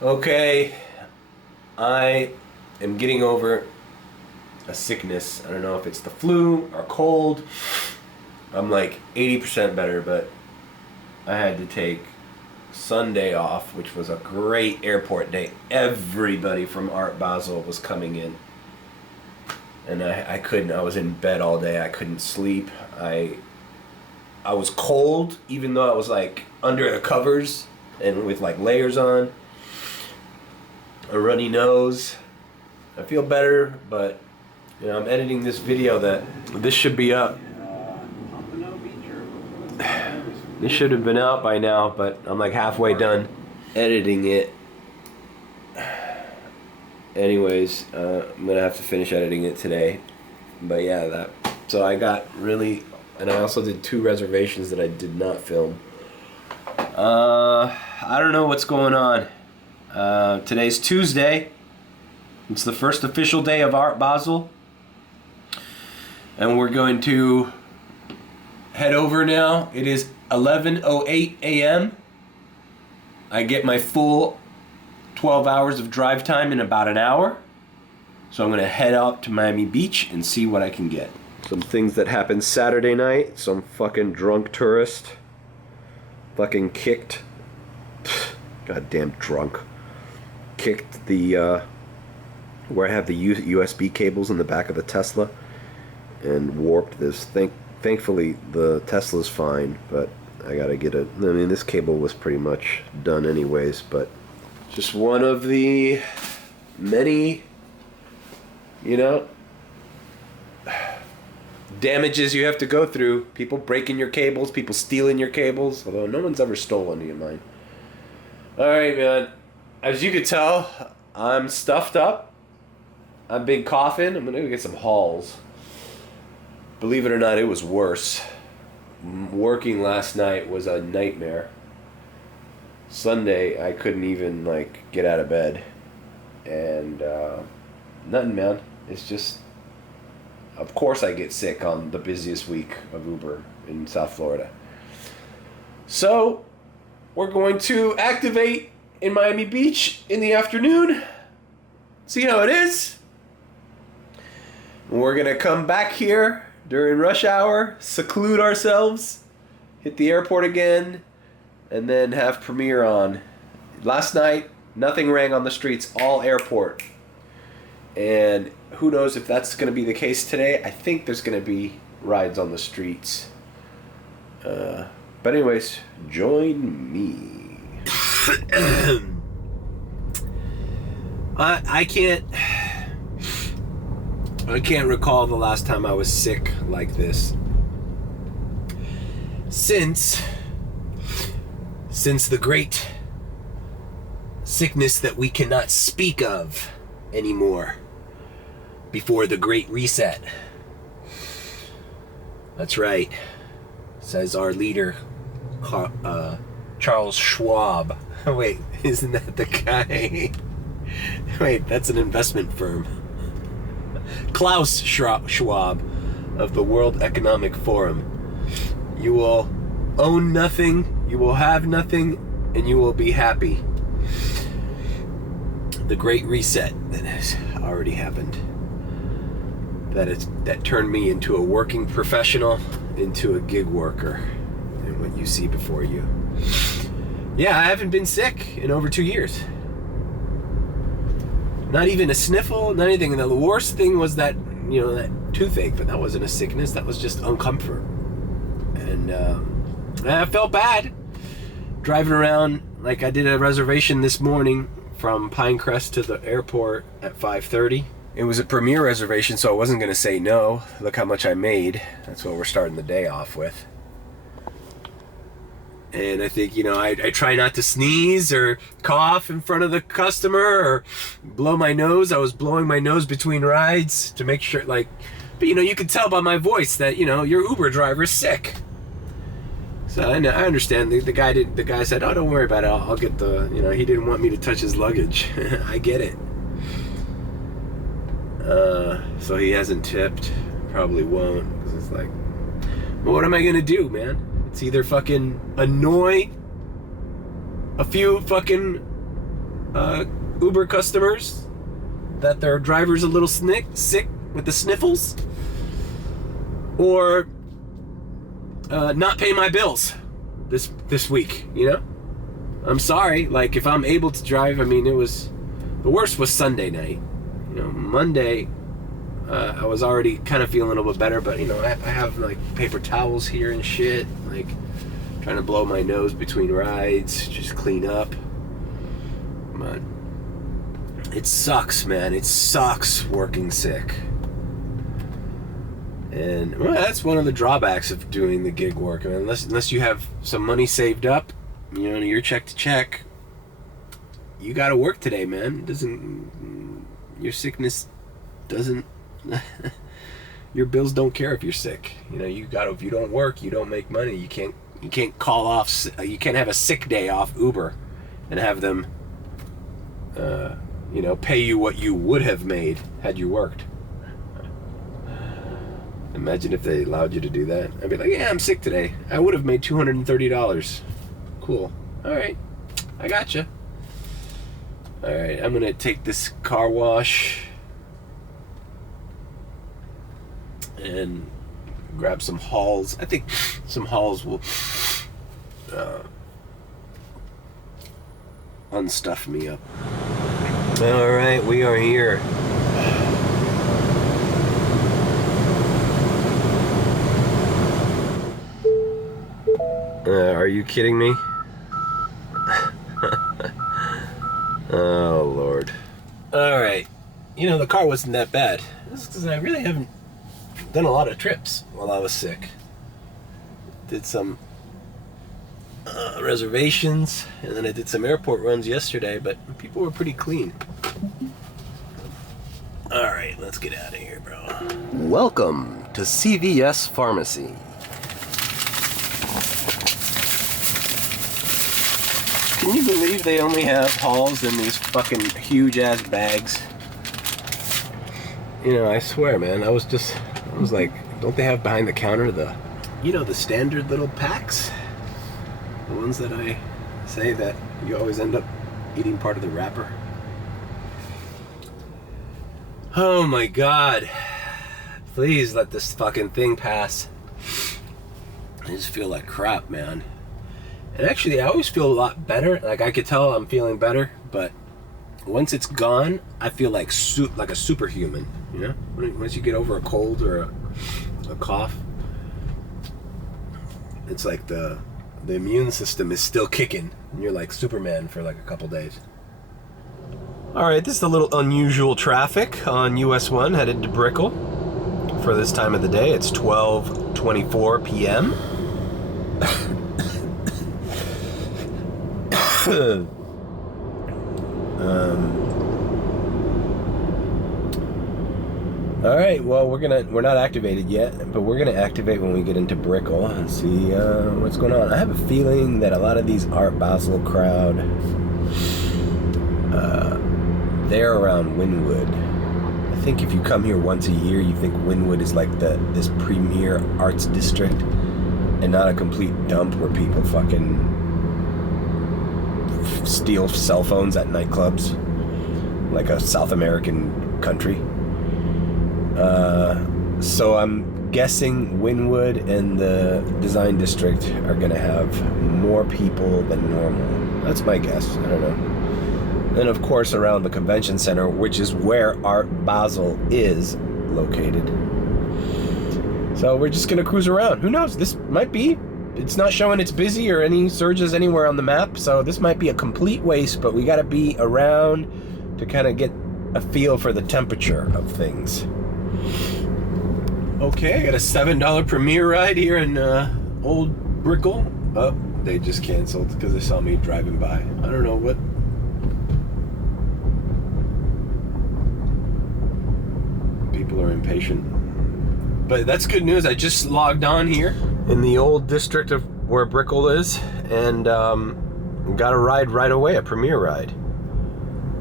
Okay, I am getting over a sickness. I don't know if it's the flu or cold. I'm like 80% better, but I had to take Sunday off, which was a great airport day. Everybody from Art Basel was coming in. And I couldn't. I was in bed all day. I couldn't sleep. I was cold, even though I was like under the covers and with like layers on. A runny nose. I feel better, but you know, I'm editing this video that this should be up. This should have been out by now, but I'm like halfway done editing it. Anyways, I'm gonna have to finish editing it today. But yeah, so I got really, and I also did 2 reservations that I did not film. I don't know what's going on. Today's Tuesday. It's the first official day of Art Basel. And we're going to head over now. It is 11:08 a.m. I get my full 12 hours of drive time in about an hour. So I'm going to head out to Miami Beach and see what I can get. Some things that happened Saturday night. Some fucking drunk tourist fucking kicked, goddamn drunk, kicked the, where I have the USB cables in the back of the Tesla and warped this thing. Thankfully the Tesla's fine, but I gotta get it. I mean, this cable was pretty much done anyways, but just one of the many, you know, damages you have to go through. People breaking your cables, people stealing your cables, although no one's ever stolen any of mine. Alright, man. As you can tell, I'm stuffed up. I've been coughing. I'm gonna go get some Halls. Believe it or not, it was worse. Working last night was a nightmare. Sunday, I couldn't even, like, get out of bed. And, nothing, man. It's just, of course I get sick on the busiest week of Uber in South Florida. So, we're going to activate in Miami Beach in the afternoon. See how it is. We're going to come back here during rush hour, seclude ourselves, hit the airport again, and then have Premiere on. Last night, nothing rang on the streets, all airport. And who knows if that's going to be the case today. I think there's going to be rides on the streets. But anyways, join me. I can't recall the last time I was sick like this. Since the great sickness that we cannot speak of anymore, before the Great Reset. That's right, says our leader, Charles Schwab. Wait, isn't that the guy? Wait, that's an investment firm. Klaus Schwab of the World Economic Forum. You will own nothing, you will have nothing, and you will be happy. The Great Reset that has already happened. That turned me into a working professional, into a gig worker, and what you see before you. Yeah, I haven't been sick in over 2 years. Not even a sniffle, not anything. And the worst thing was that, you know, that toothache, but that wasn't a sickness, that was just uncomfort. And I felt bad driving around. Like, I did a reservation this morning from Pinecrest to the airport at 5:30. It was a Premiere reservation, so I wasn't going to say no. Look how much I made. That's what we're starting the day off with. And I think, you know, I try not to sneeze or cough in front of the customer or blow my nose. I was blowing my nose between rides to make sure, like, but, you know, you can tell by my voice that, you know, your Uber driver is sick. So I understand. The guy said, oh, don't worry about it. I'll get the, you know, he didn't want me to touch his luggage. I get it. So he hasn't tipped. Probably won't, because it's like, well, what am I gonna do, man? It's either fucking annoy a few fucking Uber customers that their driver's a little sick with the sniffles, or not pay my bills this week, you know? I'm sorry, like, if I'm able to drive, I mean, the worst was Sunday night. You know, Monday, I was already kind of feeling a little bit better, but, you know, I have, like, paper towels here and shit, like, trying to blow my nose between rides, just clean up. But it sucks, man. It sucks working sick. And, well, that's one of the drawbacks of doing the gig work. I mean, unless you have some money saved up, you know, you're check to check, you gotta work today, man. Your sickness doesn't, your bills don't care if you're sick. You know, if you don't work, you don't make money. You can't call off, you can't have a sick day off Uber and have them, you know, pay you what you would have made had you worked. Imagine if they allowed you to do that. I'd be like, yeah, I'm sick today. I would have made $230. Cool. All right. I gotcha. All right. I'm going to take this car wash and grab some hauls. I think some hauls will unstuff me up. All right. We are here. Are you kidding me? Oh, Lord. Alright. You know, the car wasn't that bad. This is because I really haven't done a lot of trips while I was sick. Did some reservations, and then I did some airport runs yesterday, but people were pretty clean. Alright, let's get out of here, bro. Welcome to CVS Pharmacy. Can you believe they only have hauls in these fucking huge ass bags? You know, I swear, man, I was like, don't they have behind the counter the standard little packs? The ones that I say that you always end up eating part of the wrapper. Oh my God. Please let this fucking thing pass. I just feel like crap, man. And actually, I always feel a lot better. Like, I could tell I'm feeling better, but once it's gone, I feel like a superhuman, you know? Once you get over a cold or a cough, it's like the immune system is still kicking, and you're like Superman for like a couple days. All right, this is a little unusual traffic on US 1 headed to Brickell for this time of the day. It's 12:24 p.m. All right, well, we're not activated yet, but we're gonna activate when we get into Brickell and see what's going on. I have a feeling that a lot of these Art Basel crowd, they're around Wynwood. I think if you come here once a year, you think Wynwood is like this premier arts district and not a complete dump where people fucking steal cell phones at nightclubs like a South American country. So I'm guessing Wynwood and the design district are gonna have more people than normal. That's my guess. I don't know. Then of course around the convention center, which is where Art Basel is located. So we're just gonna cruise around. Who knows? This might be, it's not showing it's busy or any surges anywhere on the map, so this might be a complete waste, but we gotta be around to kind of get a feel for the temperature of things. Okay, I got a $7 Premier ride here in Old Brickell. Oh, they just canceled because they saw me driving by. I don't know what. People are impatient. But that's good news. I just logged on here in the old district of where Brickell is, and got a ride right away, a Premier ride.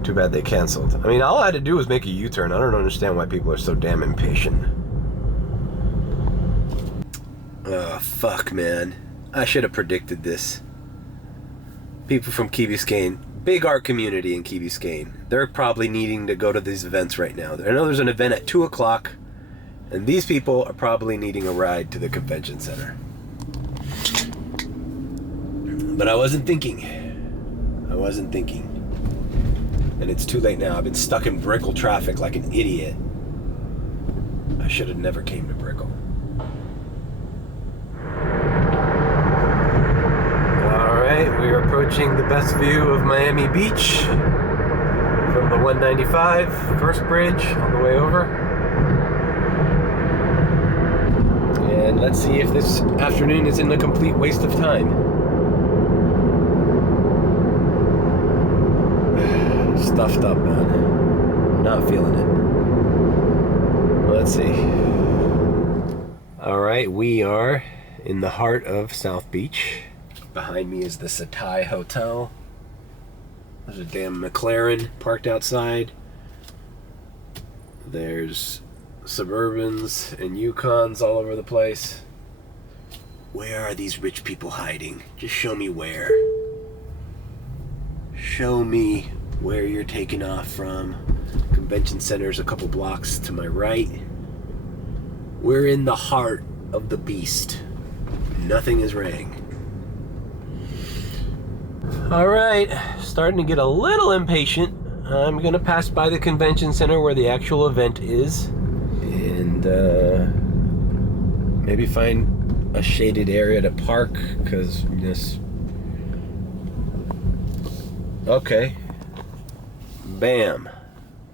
Too bad they canceled. I mean, all I had to do was make a U-turn. I don't understand why people are so damn impatient. Oh, fuck, man. I should have predicted this. People from Key Biscayne big art community in Key Biscayne. They're probably needing to go to these events right now. I know there's an event at 2 o'clock, and these people are probably needing a ride to the convention center. But I wasn't thinking. And it's too late now. I've been stuck in Brickell traffic like an idiot. I should have never came to Brickell. Alright, we are approaching the best view of Miami Beach from the 195 first bridge on the way over. And let's see if this afternoon isn't a complete waste of time. Stuffed up, man. Not feeling it. Let's see. Alright, we are in the heart of South Beach. Behind me is the Satai Hotel. There's a damn McLaren parked outside. There's Suburbans and Yukons all over the place. Where are these rich people hiding? Just show me where. Show me where you're taking off from. Convention Center's a couple blocks to my right. We're in the heart of the beast. Nothing is rang. Alright, starting to get a little impatient. I'm gonna pass by the convention center where the actual event is and maybe find a shaded area to park, because this... Okay. Bam.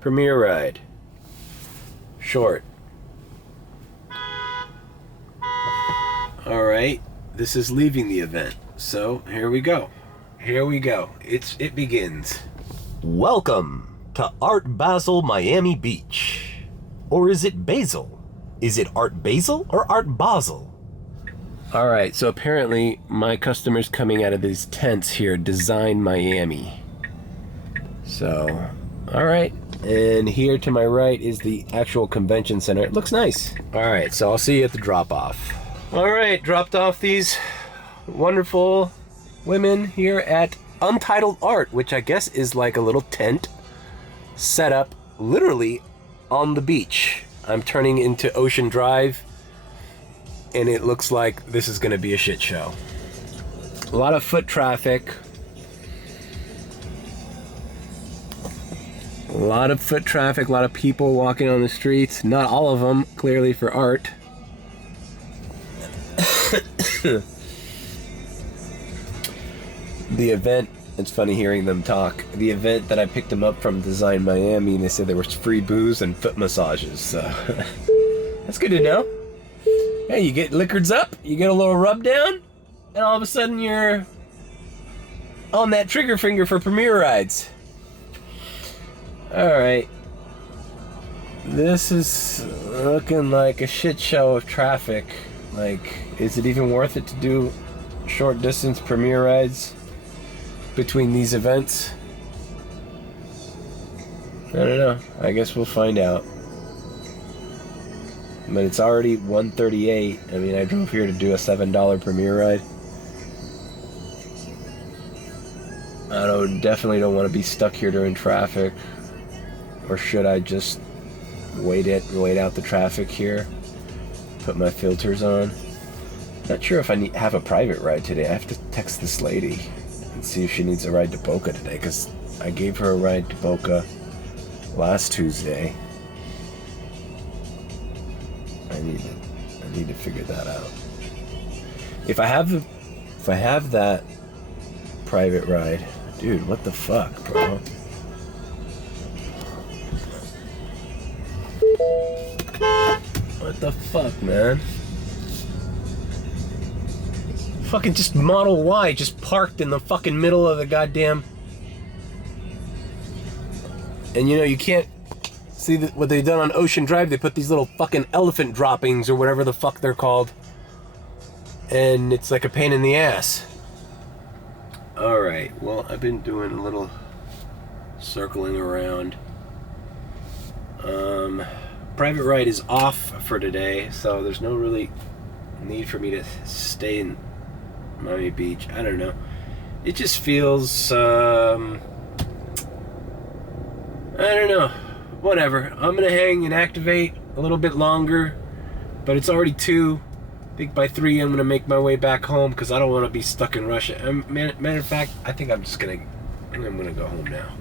Premiere ride. Short. Alright, this is leaving the event. So, here we go. It begins. Welcome to Art Basel, Miami Beach. Or is it Basel? Is it Art Basel or Art Basel? Alright, so apparently my customers coming out of these tents here design Miami. So, alright. And here to my right is the actual convention center. It looks nice. Alright, so I'll see you at the drop-off. Alright, dropped off these wonderful women here at Untitled Art, which I guess is like a little tent set up literally on the beach. I'm turning into Ocean Drive, and it looks like this is going to be a shit show. A lot of foot traffic. A lot of people walking on the streets. Not all of them, clearly for art. The event, it's funny hearing them talk. The event that I picked them up from Design Miami, and they said there was free booze and foot massages, so that's good to know. Hey, you get liquors up, you get a little rub down, and all of a sudden you're on that trigger finger for premiere rides. Alright. This is looking like a shit show of traffic. Like, is it even worth it to do short distance premiere rides between these events? I don't know. I guess we'll find out. But it's already 1:38. I mean, I drove here to do a $7 premiere ride. I definitely don't want to be stuck here during traffic. Or should I just wait out the traffic here? Put my filters on. Not sure if I have a private ride today. I have to text this lady and see if she needs a ride to Boca today, because I gave her a ride to Boca last Tuesday. I need to figure that out. If I have that private ride, dude, what the fuck, bro? What the fuck, man? Fucking just Model Y just parked in the fucking middle of the goddamn... And you know, you can't see what they've done on Ocean Drive. They put these little fucking elephant droppings or whatever the fuck they're called. And it's like a pain in the ass. Alright, well, I've been doing a little circling around. Private ride is off for today, so there's no really need for me to stay in Miami Beach. I don't know. It just feels I don't know. Whatever. I'm gonna hang and activate a little bit longer, but it's already 2. I think by 3 I'm gonna make my way back home because I don't want to be stuck in Russia. Matter of fact, I think I'm gonna go home now.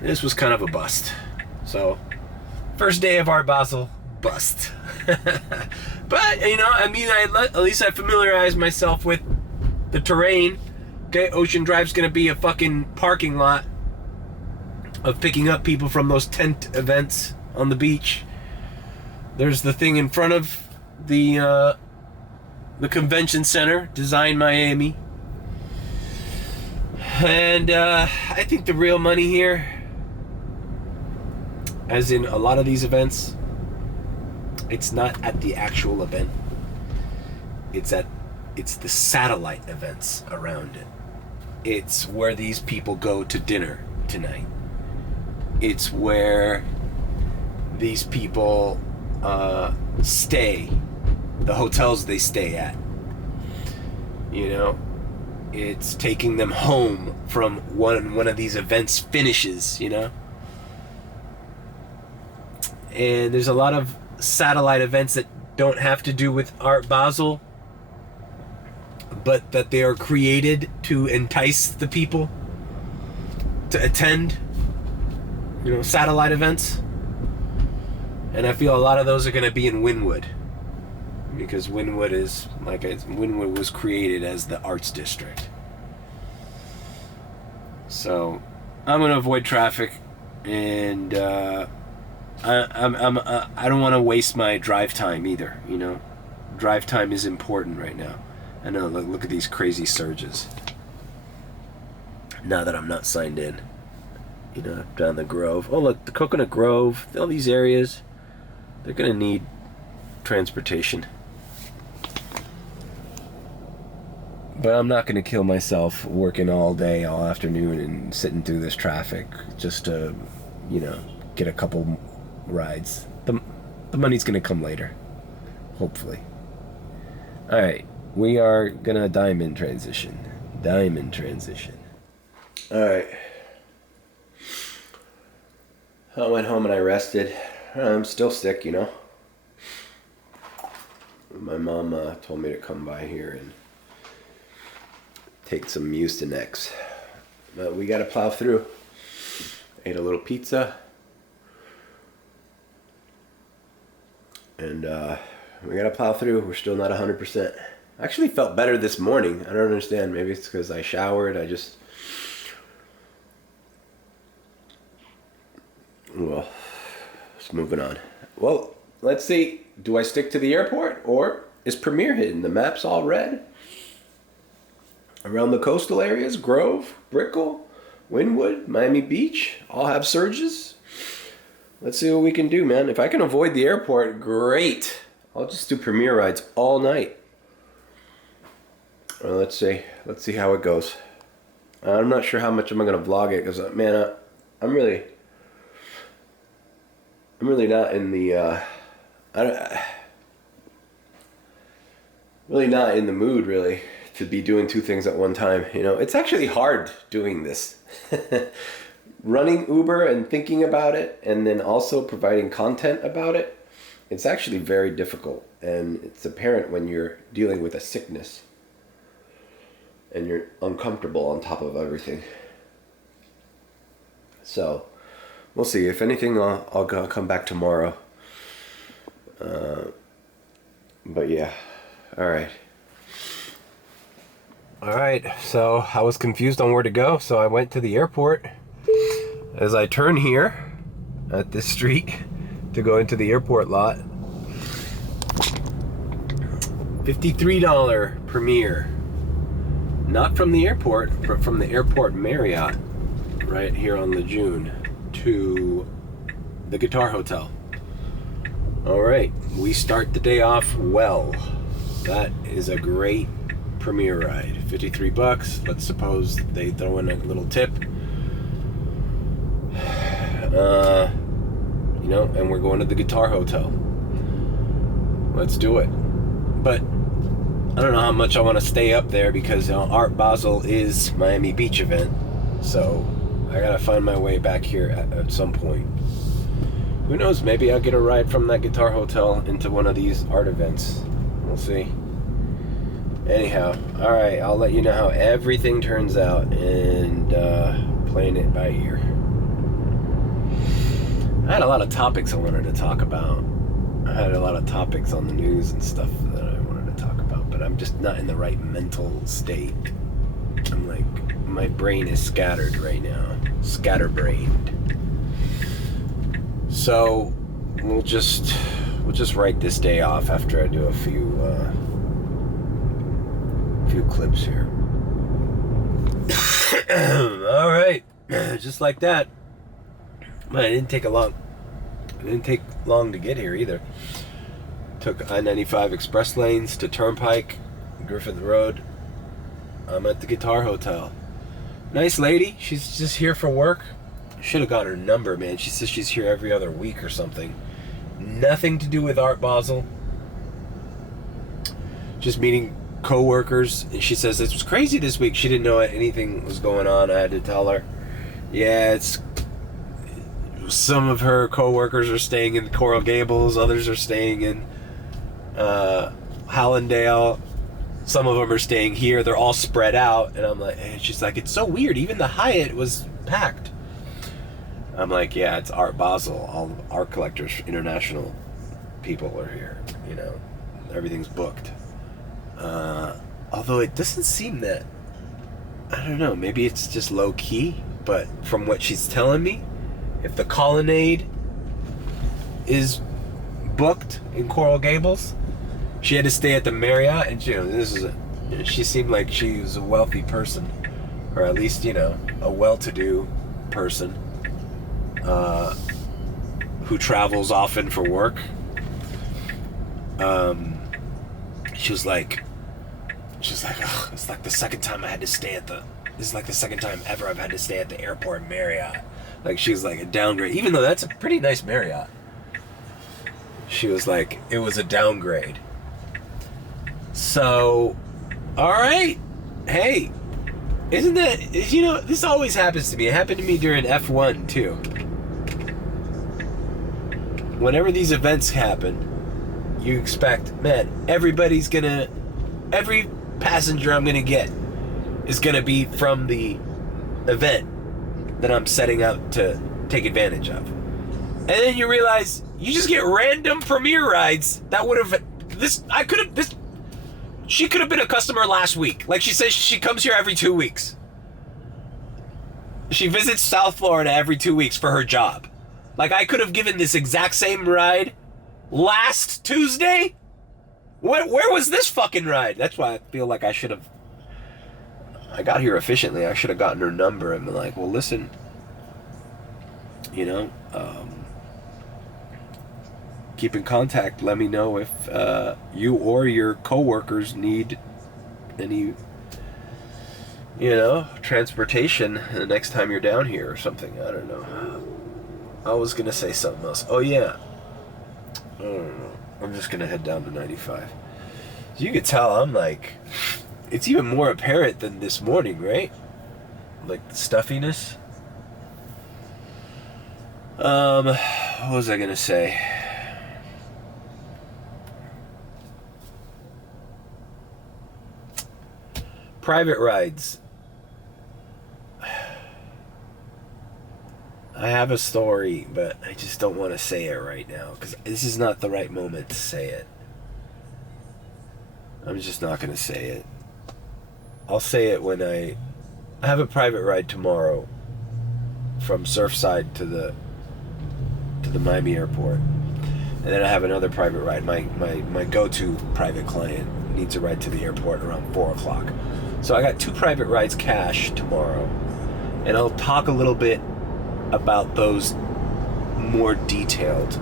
This was kind of a bust. So, first day of Art Basel, bust. But at least I familiarized myself with the terrain. Okay, Ocean Drive's gonna be a fucking parking lot of picking up people from those tent events on the beach. There's the thing in front of the convention center, Design Miami. And I think the real money here, as in a lot of these events, it's not at the actual event. It's the satellite events around it. It's where these people go to dinner tonight. It's where these people stay, the hotels they stay at. It's taking them home from one of these events finishes, And there's a lot of satellite events that don't have to do with Art Basel, but that they are created to entice the people to attend, satellite events. And I feel a lot of those are going to be in Wynwood, because Wynwood was created as the arts district. So I'm going to avoid traffic, and I don't want to waste my drive time either. Drive time is important right now. I know. Look at these crazy surges. Now that I'm not signed in, down the Grove. Oh, look, the Coconut Grove. All these areas, they're gonna need transportation. But I'm not gonna kill myself working all day, all afternoon, and sitting through this traffic just to, get a couple rides. The money's gonna come later, hopefully. All right. We are gonna diamond transition. All right. I went home and I rested. I'm still sick, My mom told me to come by here and take some Mucinex. But we gotta plow through. Ate a little pizza. And we gotta plow through. We're still not 100%. I actually felt better this morning. I don't understand. Maybe it's because I showered. Well, just moving on. Well, let's see. Do I stick to the airport, or is Premier hidden? The map's all red. Around the coastal areas, Grove, Brickell, Wynwood, Miami Beach, all have surges. Let's see what we can do, man. If I can avoid the airport, great. I'll just do Premier rides all night. Well, let's see how it goes. I'm not sure how much I'm gonna vlog it, because man, I'm really not in the really not in the mood really to be doing 2 things at one time. It's actually hard doing this. Running Uber and thinking about it, and then also providing content about it. It's actually very difficult, and it's apparent when you're dealing with a sickness and you're uncomfortable on top of everything. So we'll see. If anything, I'll come back tomorrow. But yeah. All right, so I was confused on where to go, so I went to the airport. As I turn here at this street to go into the airport lot, $53 Premier. Not from the airport, but from the airport Marriott, right here on Lejeune, to the Guitar Hotel. All right, we start the day off well. That is a great Premier ride. $53. Let's suppose they throw in a little tip. And we're going to the Guitar Hotel. Let's do it. But I don't know how much I want to stay up there, because Art Basel is Miami Beach event. So I gotta find my way back here at some point. Who knows, maybe I'll get a ride from that guitar hotel into one of these art events. We'll see. Anyhow, alright, I'll let you know how everything turns out, and playing it by ear. I had a lot of topics I wanted to talk about. I had a lot of topics on the news and stuff that I wanted to talk about, but I'm just not in the right mental state. I'm like, my brain is scattered right now. Scatterbrained. So we'll just write this day off after I do a few clips here. All right, just like that. Man, it didn't take long to get here either. Took I-95 express lanes to Turnpike, Griffith Road. I'm at the Guitar Hotel. Nice lady. She's just here for work. Should have got her number, man. She says she's here every other week or something. Nothing to do with Art Basel. Just meeting co-workers. And she says it was crazy this week. She didn't know anything was going on. I had to tell her. Yeah, it's... Some of her co-workers are staying in Coral Gables. Others are staying in Hallandale. Some of them are staying here. They're all spread out. And I'm like, and she's like, it's so weird. Even the Hyatt was packed. I'm like, yeah, it's Art Basel. All art collectors, international people are here. You know, everything's booked. Although it doesn't seem that, I don't know, maybe it's just low key. But from what she's telling me, if the Colonnade is booked in Coral Gables, she had to stay at the Marriott, and she seemed like she was a wealthy person, or at least, you know, a well-to-do person who travels often for work. She was like, ugh, it's like the second time this is like the second time ever I've had to stay at the airport Marriott. Like, she's like a downgrade, even though that's a pretty nice Marriott. She was like, it was a downgrade. So, all right. Hey, isn't that, you know, this always happens to me. It happened to me during F1 too. Whenever these events happen, you expect, man, every passenger I'm gonna get is gonna be from the event that I'm setting out to take advantage of. And then you realize you just get random premiere rides that would have she could have been a customer last week. Like she says, she comes here every 2 weeks. She visits South Florida every 2 weeks for her job. Like, I could have given this exact same ride last Tuesday. Where was this fucking ride? That's why I feel like I got here efficiently. I should have gotten her number and been like, well, listen, you know, keep in contact. Let me know if you or your coworkers need any, you know, transportation the next time you're down here or something. I don't know. I was going to say something else. Oh, yeah. I don't know. I'm just going to head down to 95. So you could tell I'm like... It's even more apparent than this morning, right? Like the stuffiness. What was I gonna say? Private rides. I have a story, but I just don't want to say it right now because this is not the right moment to say it. I'm just not gonna say it. I'll say it when I have a private ride tomorrow from Surfside to the Miami airport. And then I have another private ride. My go-to private client needs a ride to the airport around 4 o'clock. So I got 2 private rides cash tomorrow. And I'll talk a little bit about those more detailed,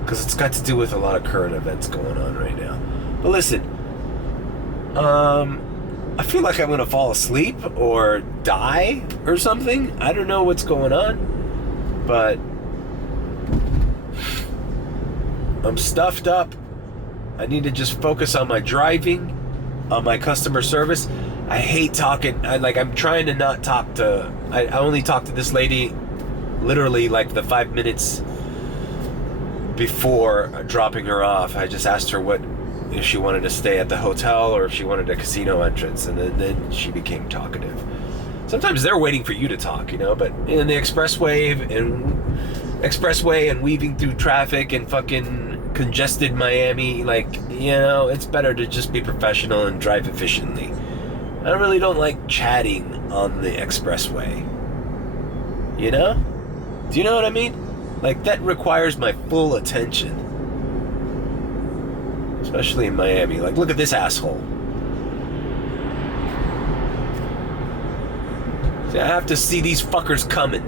because it's got to do with a lot of current events going on right now. But listen, I feel like I'm gonna fall asleep or die or something. I don't know what's going on, but I'm stuffed up. I need to just focus on my driving, on my customer service. I hate talking. I'm trying to not talk to. I only talked to this lady literally like the 5 minutes before dropping her off. I just asked her if she wanted to stay at the hotel or if she wanted a casino entrance, and then she became talkative. Sometimes they're waiting for you to talk, but in the expressway and weaving through traffic and fucking congested Miami, it's better to just be professional and drive efficiently. I really don't like chatting on the expressway. Do you know what I mean? That requires my full attention. Especially in Miami. Look at this asshole. See, I have to see these fuckers coming.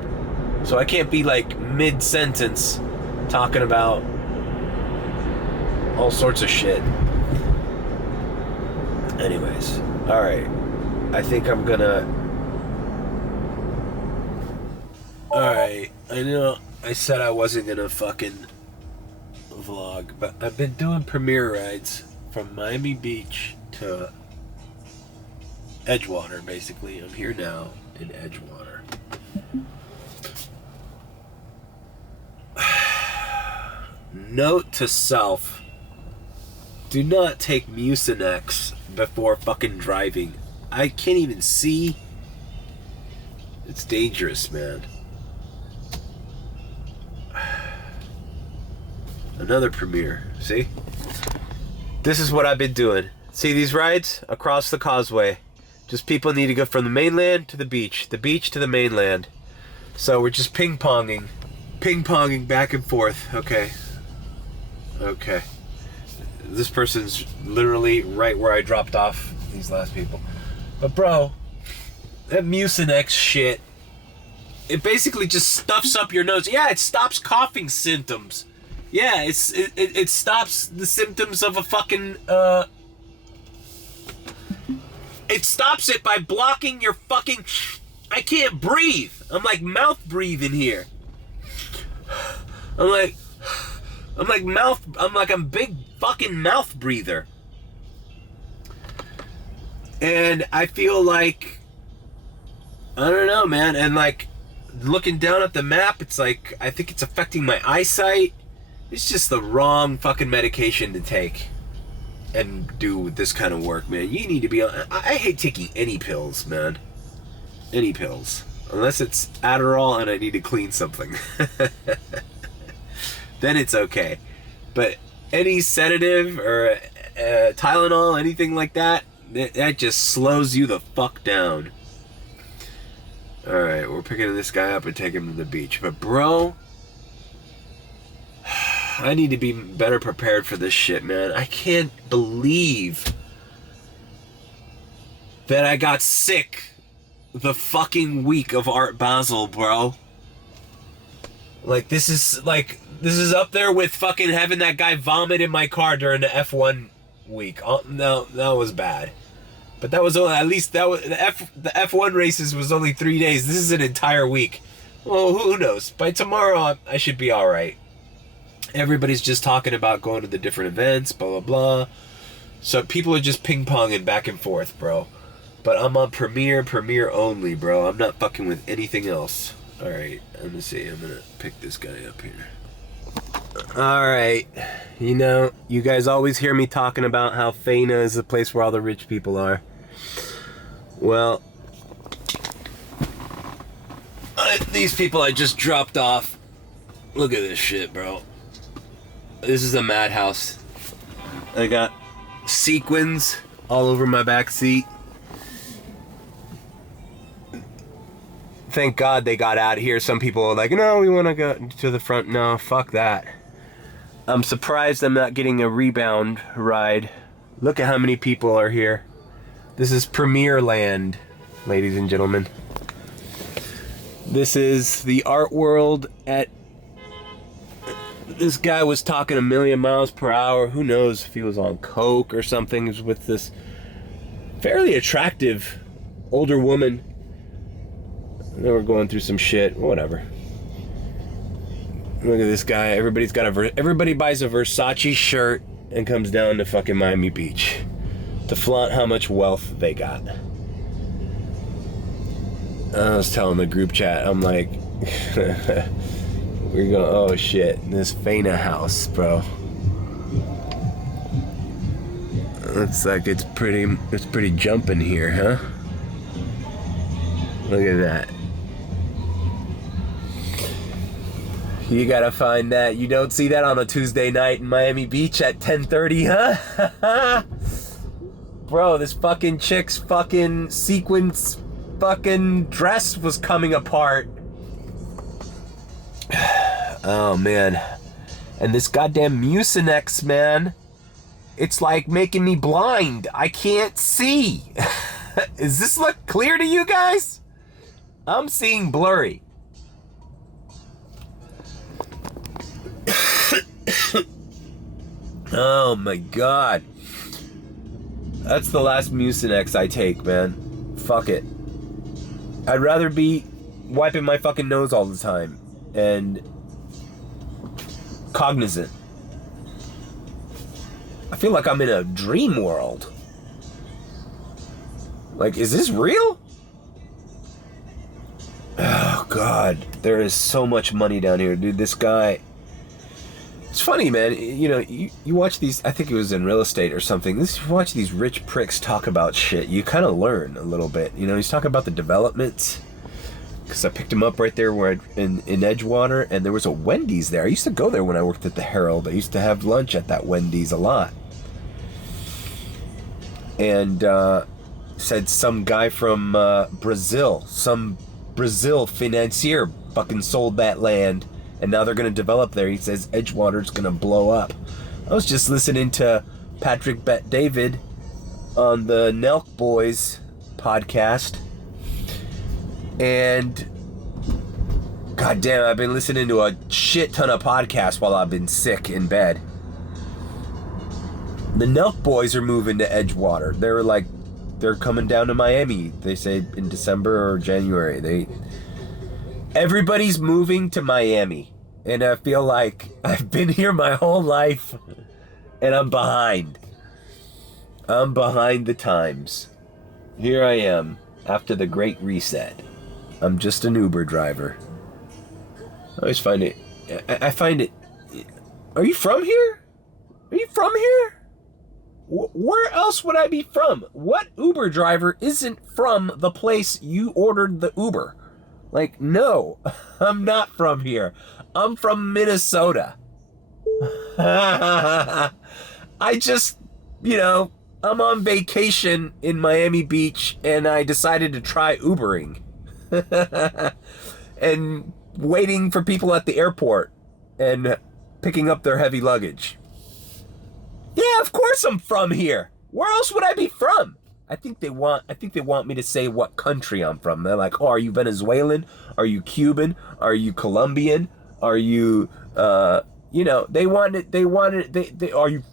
So I can't be mid-sentence talking about all sorts of shit. Anyways, alright. I think I'm gonna... Alright, I know I said I wasn't gonna fucking vlog, but I've been doing premiere rides from Miami Beach to Edgewater, basically. I'm here now in Edgewater. Note to self: do not take Mucinex before fucking driving. I can't even see. It's dangerous, man. Another premiere. See? This is what I've been doing. See these rides across the causeway? Just people need to go from the mainland to the beach to the mainland. So we're just ping-ponging back and forth. Okay. This person's literally right where I dropped off these last people. But bro, that Mucinex shit, it basically just stuffs up your nose. Yeah, it stops coughing symptoms. Yeah, it stops the symptoms of a fucking, it stops it by blocking your fucking... I can't breathe. I'm mouth breathing here. I'm a big fucking mouth breather. And I feel I don't know, man. And looking down at the map, it's I think it's affecting my eyesight. It's just the wrong fucking medication to take and do this kind of work, man. You need to be on... I hate taking any pills, man. Any pills. Unless it's Adderall and I need to clean something. Then it's okay. But any sedative or Tylenol, anything like that, that just slows you the fuck down. Alright, we're picking this guy up and taking him to the beach. But bro, I need to be better prepared for this shit, man. I can't believe that I got sick the fucking week of Art Basel, bro. This is up there with fucking having that guy vomit in my car during the F1 week. No, that was bad. But that was only, at least that was the F1 races was only 3 days. This is an entire week. Well, who knows? By tomorrow, I should be all right. Everybody's just talking about going to the different events, blah, blah, blah. So people are just ping-ponging back and forth, bro. But I'm on premiere only, bro. I'm not fucking with anything else. All right, let me see. I'm gonna pick this guy up here. All right. You guys always hear me talking about how Fana is the place where all the rich people are. Well, these people I just dropped off. Look at this shit, bro. This is a madhouse. I got sequins all over my back seat. Thank God they got out of here. Some people are like, no, we want to go to the front. No, fuck that. I'm surprised I'm not getting a rebound ride. Look at how many people are here. This is Premier Land, ladies and gentlemen. This is the art world at... This guy was talking 1,000,000 miles per hour. Who knows if he was on coke or something. He was with this fairly attractive older woman. They were going through some shit. Whatever. Look at this guy. Everybody buys a Versace shirt and comes down to fucking Miami Beach to flaunt how much wealth they got. I was telling the group chat, I'm like, we're going, oh shit, this Fana house, bro. Looks like it's pretty jumping here, huh? Look at that. You gotta find that. You don't see that on a Tuesday night in Miami Beach at 10:30, huh? Bro, this fucking chick's fucking sequins fucking dress was coming apart. Oh, man. And this goddamn Mucinex, man. It's like making me blind. I can't see. Does this look clear to you guys? I'm seeing blurry. Oh my god. That's the last Mucinex I take, man. Fuck it. I'd rather be wiping my fucking nose all the time and cognizant. I feel like I'm in a dream world. Like, is this real? Oh god, there is so much money down here, dude. This guy, it's funny, man. You know, you watch these, I think it was in real estate or something. You watch these rich pricks talk about shit. You kind of learn a little bit. You know, he's talking about the developments. Because I picked him up right there where in Edgewater, and there was a Wendy's there. I used to go there when I worked at the Herald. I used to have lunch at that Wendy's a lot. And said some guy from Brazil, some Brazil financier fucking sold that land, and now they're going to develop there. He says Edgewater's going to blow up. I was just listening to Patrick Bet-David on the Nelk Boys podcast, and goddamn, I've been listening to a shit ton of podcasts while I've been sick in bed. The Nelk Boys are moving to Edgewater. They're coming down to Miami. They say in December or January. Everybody's moving to Miami, and I feel like I've been here my whole life, and I'm behind. I'm behind the times. Here I am after the Great Reset. I'm just an Uber driver. I always find it. I find it. Are you from here? Are you from here? Where else would I be from? What Uber driver isn't from the place you ordered the Uber? Like, no, I'm not from here. I'm from Minnesota. I just, I'm on vacation in Miami Beach, and I decided to try Ubering. And waiting for people at the airport and picking up their heavy luggage. Yeah, of course I'm from here. Where else would I be from? I think they want me to say what country I'm from. They're like, "Oh, are you Venezuelan? Are you Cuban? Are you Colombian? Are you are you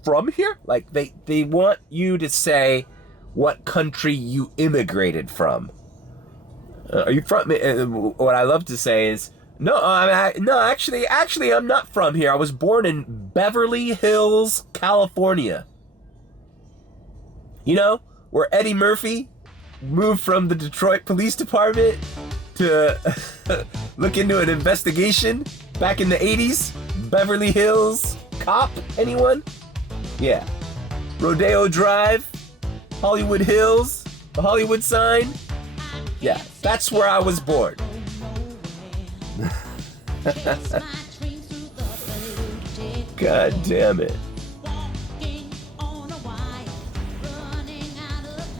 from here?" Like they want you to say what country you immigrated from. Are you from? What I love to say is, actually, I'm not from here. I was born in Beverly Hills, California. You know, where Eddie Murphy moved from the Detroit Police Department to look into an investigation back in the 80s. Beverly Hills Cop, anyone? Yeah. Rodeo Drive, Hollywood Hills, the Hollywood sign. Yeah, that's where I was born. God damn it.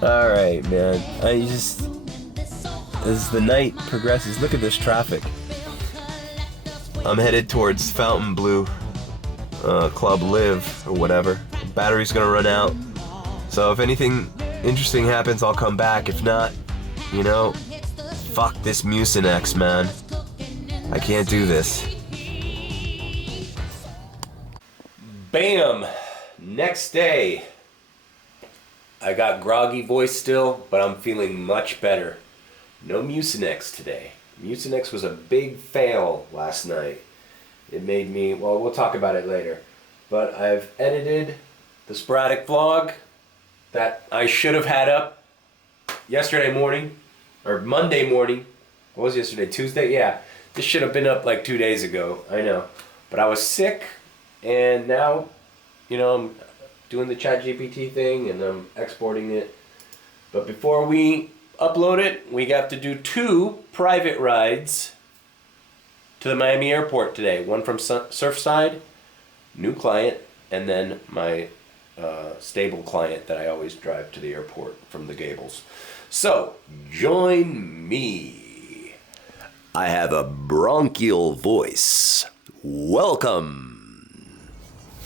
Alright, man. As the night progresses, look at this traffic. I'm headed towards Fontainebleau Club Live, or whatever. The battery's gonna run out. So if anything interesting happens, I'll come back. If not, fuck this Mucinex, man. I can't do this. Bam! Next day. I got groggy voice still, but I'm feeling much better. No Mucinex today. Mucinex was a big fail last night. It made me, well, we'll talk about it later. But I've edited the sporadic vlog that I should have had up yesterday morning, or Monday morning, What was yesterday? Tuesday? Yeah. This should have been up like 2 days ago. I know. But I was sick, and now, I'm doing the ChatGPT thing, and I'm exporting it. But before we upload it, we got to do 2 private rides to the Miami airport today. One from Surfside, new client, and then my stable client that I always drive to the airport from the Gables. So, join me. I have a bronchial voice. Welcome.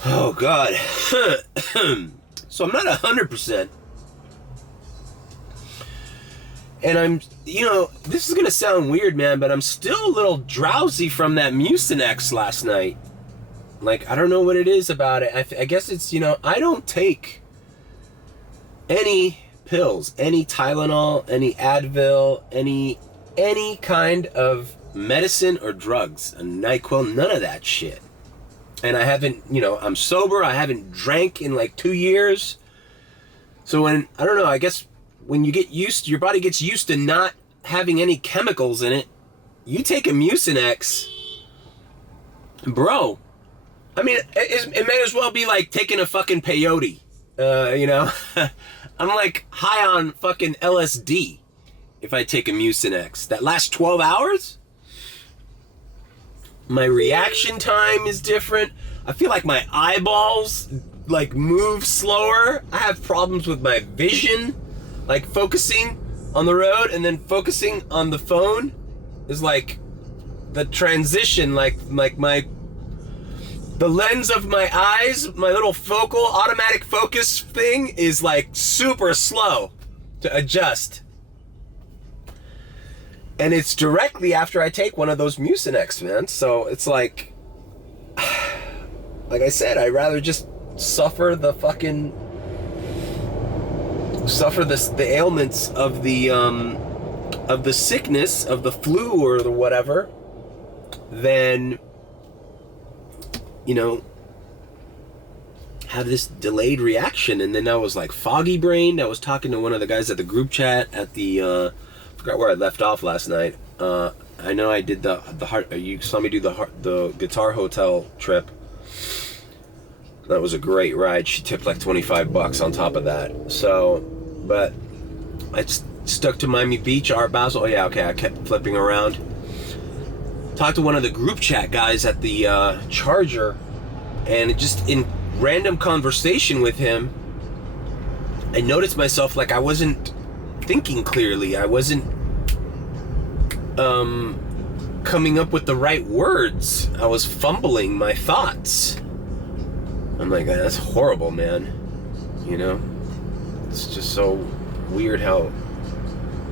Oh, God. So I'm not 100%. And I'm, this is going to sound weird, man, but I'm still a little drowsy from that Mucinex last night. Like, I don't know what it is about it. I guess it's, I don't take any pills, any Tylenol, any Advil, any kind of medicine or drugs, a NyQuil, none of that shit. And I haven't, I'm sober. I haven't drank in like 2 years. So I don't know, I guess when you get your body gets used to not having any chemicals in it, you take a Mucinex, bro. I mean, it may as well be like taking a fucking peyote, I'm like high on fucking LSD if I take a Mucinex. That lasts 12 hours? My reaction time is different. I feel like my eyeballs like move slower. I have problems with my vision, like focusing on the road and then focusing on the phone is like the transition, like the lens of my eyes, my little focal automatic focus thing is like super slow to adjust. And it's directly after I take one of those Mucinex, man. So it's like I said, I'd rather just suffer the ailments of the sickness, of the flu or the whatever, than, have this delayed reaction. And then I was like foggy brained. I was talking to one of the guys at the group chat at the, forgot where I left off last night. I know I did the heart. You saw me do the Guitar Hotel trip. That was a great ride. She tipped like $25 on top of that. So, but I stuck to Miami Beach, Art Basel. Oh yeah, okay. I kept flipping around. Talked to one of the group chat guys at the Charger, and just in random conversation with him, I noticed myself like I wasn't thinking clearly. I wasn't coming up with the right words. I was fumbling my thoughts. I'm like, that's horrible, man. It's just so weird how,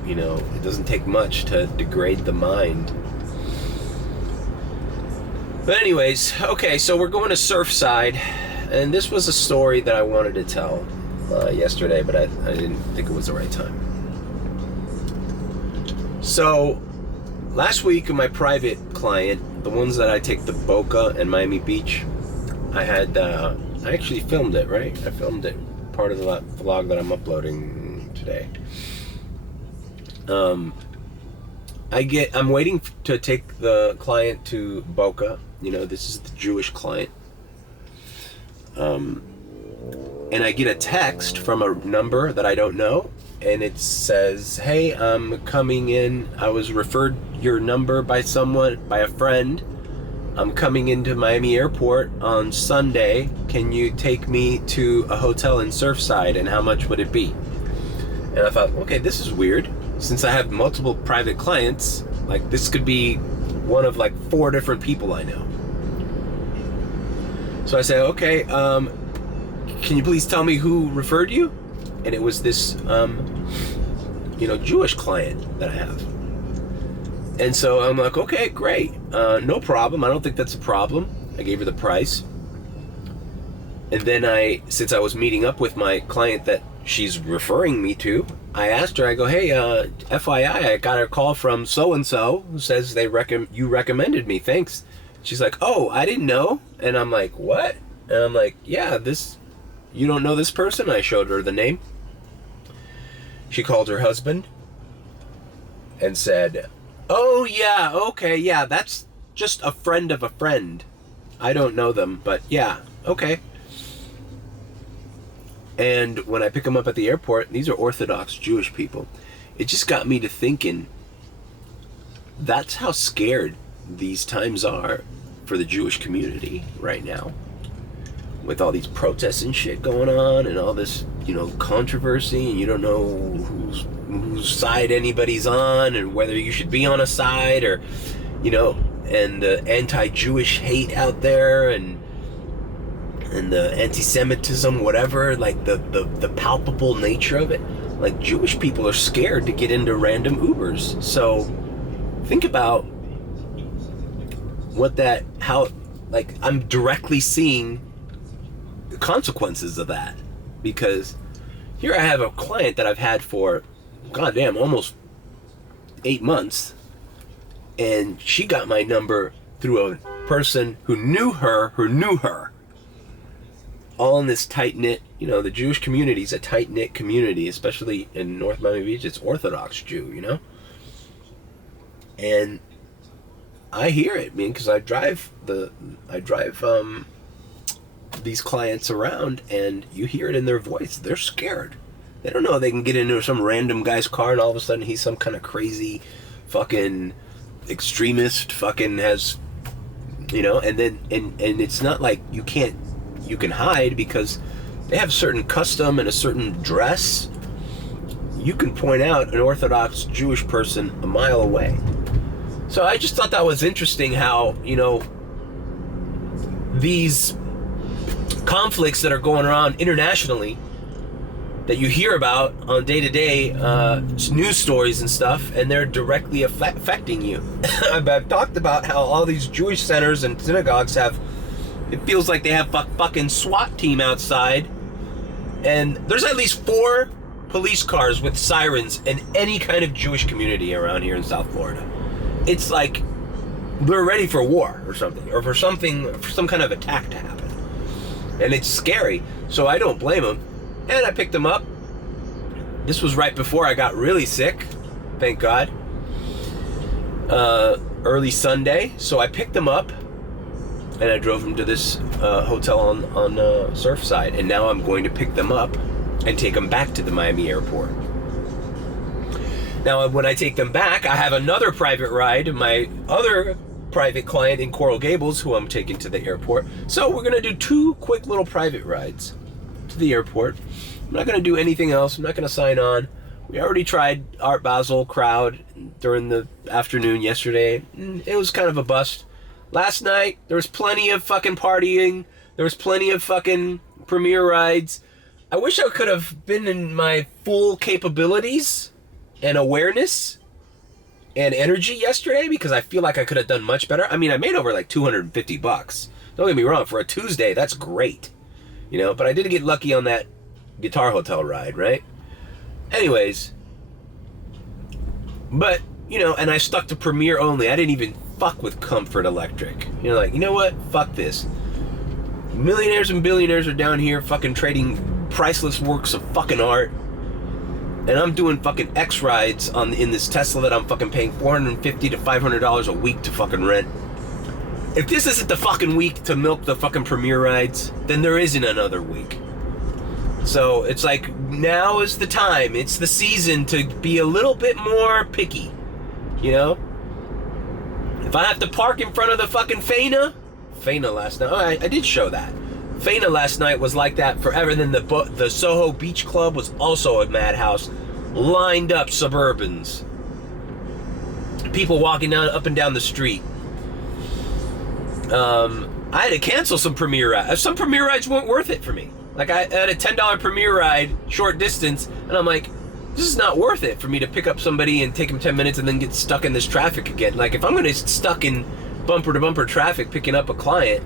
it doesn't take much to degrade the mind. But anyways, okay, so we're going to Surfside, and this was a story that I wanted to tell yesterday, but I didn't think it was the right time. So, last week, my private client, the ones that I take to Boca and Miami Beach, I actually filmed it, right? I filmed it, part of the vlog that I'm uploading today. I'm waiting to take the client to Boca. This is the Jewish client. And I get a text from a number that I don't know, and it says, "Hey, I'm coming in. I was referred your number by a friend. I'm coming into Miami Airport on Sunday. Can you take me to a hotel in Surfside, and how much would it be?" And I thought, okay, this is weird. Since I have multiple private clients, like this could be one of like 4 different people I know. So I said, okay, can you please tell me who referred you? And it was this, Jewish client that I have. And so I'm like, okay, great. No problem. I don't think that's a problem. I gave her the price. And then since I was meeting up with my client that she's referring me to, I asked her, I go, hey, FYI, I got a call from so-and-so who says you recommended me. Thanks. She's like, oh, I didn't know. And I'm like, what? And I'm like, yeah, you don't know this person? I showed her the name. She called her husband and said, Oh, yeah, okay, yeah, that's just a friend of a friend. I don't know them, but yeah, okay. And when I pick them up at the airport, these are Orthodox Jewish people. It just got me to thinking, that's how scared these times are for the Jewish community right now. With all these protests and shit going on and all this, controversy, and you don't know whose side anybody's on and whether you should be on a side or, and the anti-Jewish hate out there and the anti-Semitism, whatever, like the palpable nature of it. Like, Jewish people are scared to get into random Ubers. So think about I'm directly seeing the consequences of that, because here I have a client that I've had for goddamn almost 8 months, and she got my number through a person who knew her, all in this tight-knit, the Jewish community is a tight-knit community, especially in North Miami Beach. It's Orthodox Jew, and I hear it, man, because I drive these clients around, and you hear it in their voice. They're scared. They don't know they can get into some random guy's car and all of a sudden he's some kind of crazy fucking extremist, fucking has, and then and it's not like you can hide, because they have a certain custom and a certain dress. You can point out an Orthodox Jewish person a mile away. So I just thought that was interesting how, these conflicts that are going around internationally that you hear about on day-to-day news stories and stuff, and they're directly affecting you. I've talked about how all these Jewish centers and synagogues it feels like they have a fucking SWAT team outside, and there's at least 4 police cars with sirens in any kind of Jewish community around here in South Florida. It's like they're ready for war or something, or for some kind of attack to happen. And it's scary, so I don't blame them. And I picked them up. This was right before I got really sick, thank God. Early Sunday, so I picked them up, and I drove them to this hotel on Surfside, and now I'm going to pick them up and take them back to the Miami airport. Now, when I take them back, I have another private ride, my other private client in Coral Gables, who I'm taking to the airport. So we're going to do 2 quick little private rides to the airport. I'm not going to do anything else. I'm not going to sign on. We already tried Art Basel crowd during the afternoon yesterday. It was kind of a bust. Last night, there was plenty of fucking partying. There was plenty of fucking premiere rides. I wish I could have been in my full capabilities and awareness and energy yesterday, because I feel like I could have done much better. I mean, I made over like $250. Don't get me wrong, for a Tuesday, that's great. But I did get lucky on that guitar hotel ride, right? Anyways, but, and I stuck to Premiere only. I didn't even fuck with Comfort Electric. You know what? Fuck this. Millionaires and billionaires are down here fucking trading priceless works of fucking art. And I'm doing fucking X rides in this Tesla that I'm fucking paying $450 to $500 a week to fucking rent. If this isn't the fucking week to milk the fucking premiere rides, then there isn't another week. So it's like, now is the time. It's the season to be a little bit more picky. If I have to park in front of the fucking Fana last night. Oh, I did show that. Fana last night was like that forever. Then the Soho Beach Club was also a madhouse. Lined up Suburbans. People walking up and down the street. I had to cancel some premiere rides. Some premiere rides weren't worth it for me. Like, I had a $10 premiere ride, short distance, and I'm like, this is not worth it for me to pick up somebody and take them 10 minutes and then get stuck in this traffic again. Like, if I'm going to get stuck in bumper-to-bumper traffic picking up a client,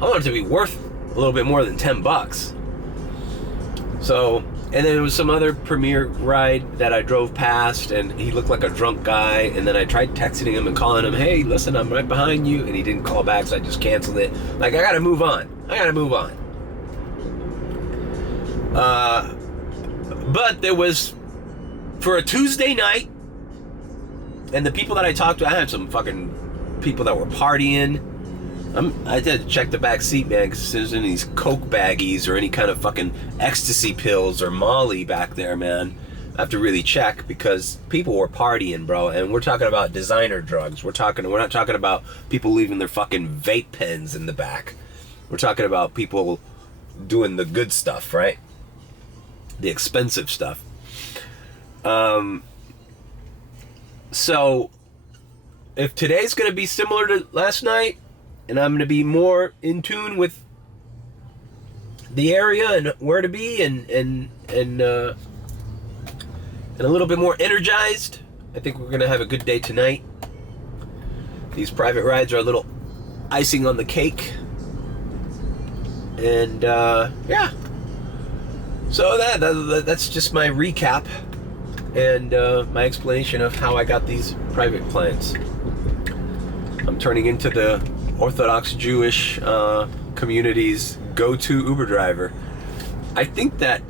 I want it to be worth a little bit more than $10. So, and then there was some other premiere ride that I drove past, and he looked like a drunk guy, and then I tried texting him and calling him, hey, listen, I'm right behind you, and he didn't call back, so I just canceled it. Like, I gotta move on. But there was, for a Tuesday night, And the people that I talked to, I had some fucking people that were partying. I had to check the back seat, man, because there's any these coke baggies or any kind of fucking ecstasy pills or Molly back there, man. I have to really check, because people were partying, bro, and we're talking about designer drugs. We're not talking about people leaving their fucking vape pens in the back. We're talking about people doing the good stuff, right? The expensive stuff. So if today's gonna be similar to last night, and I'm gonna be more in tune with the area and where to be, and a little bit more energized, I think we're gonna have a good day tonight. These private rides are a little icing on the cake, and yeah. So that's just my recap and my explanation of how I got these private clients. I'm turning into the Orthodox Jewish community's go-to Uber driver. I think that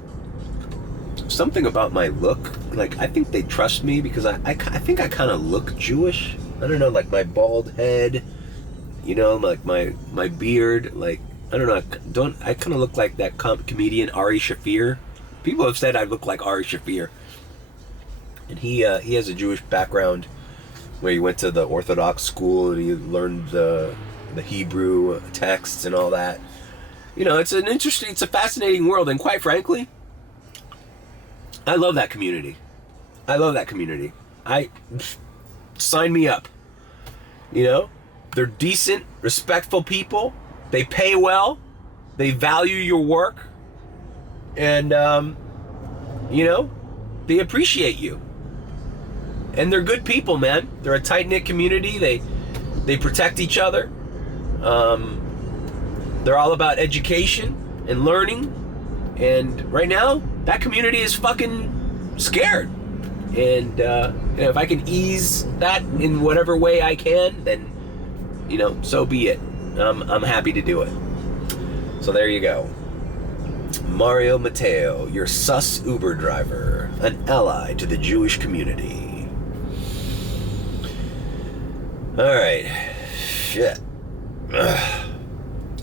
something about my look, like, I think they trust me because I think I kind of look Jewish. I don't know, like my bald head, you know, like my beard, like, I don't know, I kind of look like that comedian Ari Shaffir. People have said I look like Ari Shaffir. And he has a Jewish background where he went to the Orthodox school and he learned the Hebrew texts and all that. You know, it's a fascinating world, and quite frankly, I love that community. Sign me up. You know, they're decent, respectful people. They pay well. They value your work. And, you know, they appreciate you. And they're good people, man. They're a tight-knit community. They protect each other. They're all about education and learning. And right now, that community is fucking scared. And you know, if I can ease that in whatever way I can, then, you know, so be it. I'm happy to do it. So there you go. Mario Mateo, your sus Uber driver, an ally to the Jewish community. Alright. Shit.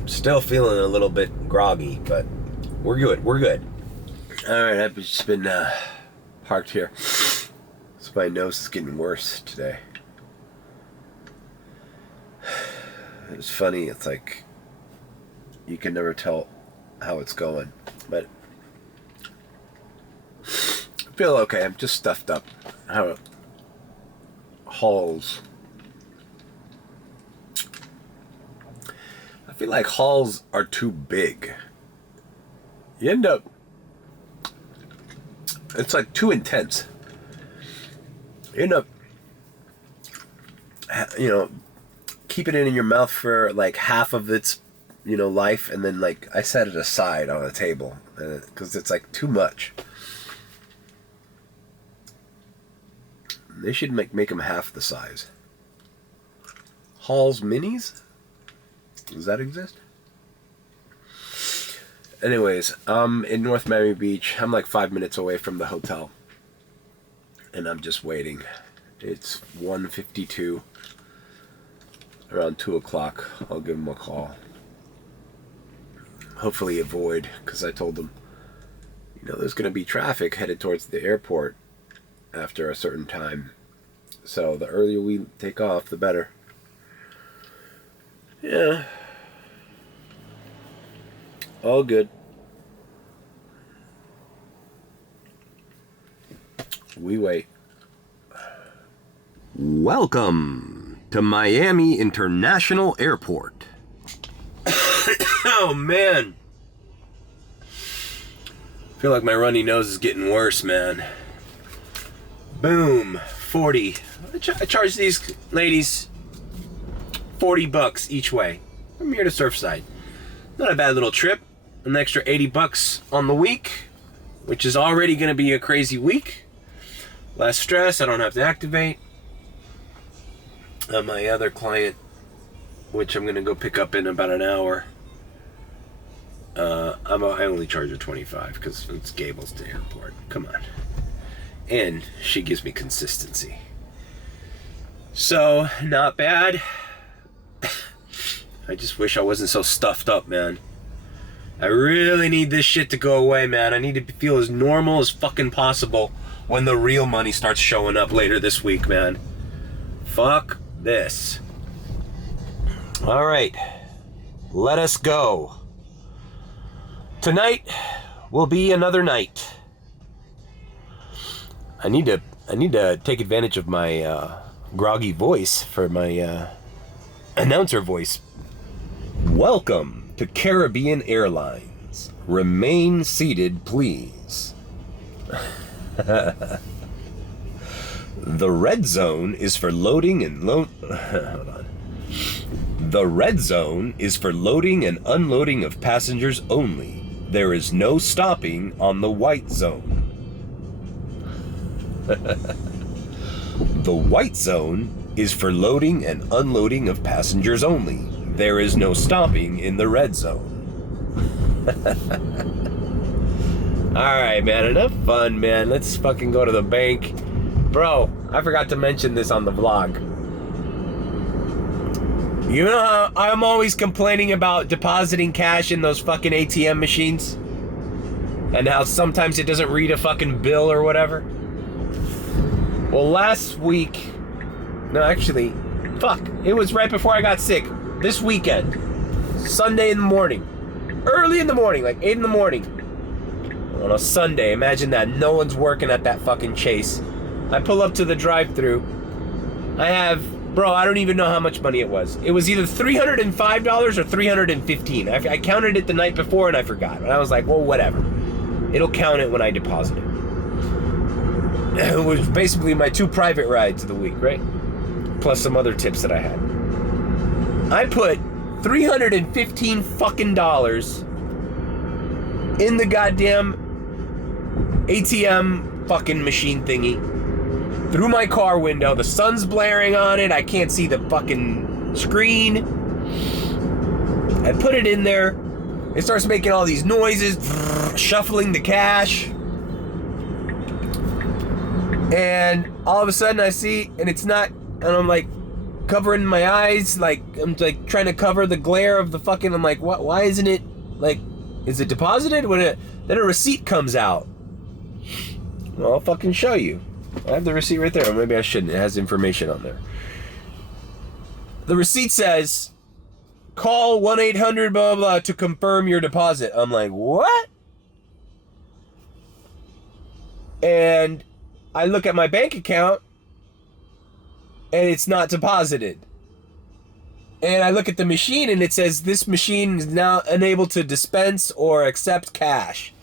Still feeling a little bit groggy, but we're good. Alright, I've just been parked here. So my nose is getting worse today. It's funny, it's like you can never tell how it's going, but I feel okay. I'm just stuffed up. How halls. I feel like halls are too big. You end up, it's like too intense. You end up, you know, keeping it in your mouth for like half of its, you know, life, and then like I set it aside on a table because it's like too much. They should make them half the size. Hall's Minis? Does that exist? Anyways, in North Miami Beach. I'm like 5 minutes away from the hotel, and I'm just waiting. It's 1:52. Around 2 o'clock, I'll give them a call. Hopefully avoid, because I told them, you know, there's going to be traffic headed towards the airport after a certain time. So the earlier we take off, the better. Yeah. All good. We wait. Welcome to Miami International Airport. Oh, man. I feel like my runny nose is getting worse, man. Boom. 40. I charge these ladies $40 each way from here to Surfside. Not a bad little trip. An extra $80 on the week, which is already going to be a crazy week. Less stress. I don't have to activate. My other client, which I'm going to go pick up in about an hour, I only charge her $25 because it's Gables to airport. Come on. And she gives me consistency. So, not bad. I just wish I wasn't so stuffed up, man. I really need this shit to go away, man. I need to feel as normal as fucking possible when the real money starts showing up later this week, man. Fuck this. All right. Let us go. Tonight will be another night. I need to take advantage of my groggy voice for my announcer voice. Welcome to Caribbean Airlines. Remain seated, please. The red zone is for loading and hold on. The red zone is for loading and unloading of passengers only. There is no stopping on the white zone. The white zone is for loading and unloading of passengers only. There is no stopping in the red zone. Alright, man, enough fun, man. Let's fucking go to the bank. Bro, I forgot to mention this on the vlog. You know how I'm always complaining about depositing cash in those fucking ATM machines? And how sometimes it doesn't read a fucking bill or whatever? Well, last week... No, actually, fuck. It was right before I got sick. This weekend. Sunday in the morning. Early in the morning, like 8 in the morning. On a Sunday, imagine that. No one's working at that fucking Chase. I pull up to the drive-thru. I have... Bro, I don't even know how much money it was. It was either $305 or $315. I counted it the night before and I forgot. And I was like, well, whatever. It'll count it when I deposit it. It was basically my 2 private rides of the week, right? Plus some other tips that I had. I put $315 fucking dollars in the goddamn ATM fucking machine thingy. Through my car window, the sun's blaring on it, I can't see the fucking screen. I put it in there, it starts making all these noises, shuffling the cash. And all of a sudden I see, and it's not, and I'm like covering my eyes, like I'm like trying to cover the glare of the fucking, I'm like, what? Why isn't it, like, is it deposited? Then a receipt comes out. Well, I'll fucking show you. I have the receipt right there. Or maybe I shouldn't. It has information on there. The receipt says, call 1-800 blah, blah, blah to confirm your deposit. I'm like, what? And I look at my bank account, and it's not deposited. And I look at the machine, and it says, this machine is now unable to dispense or accept cash.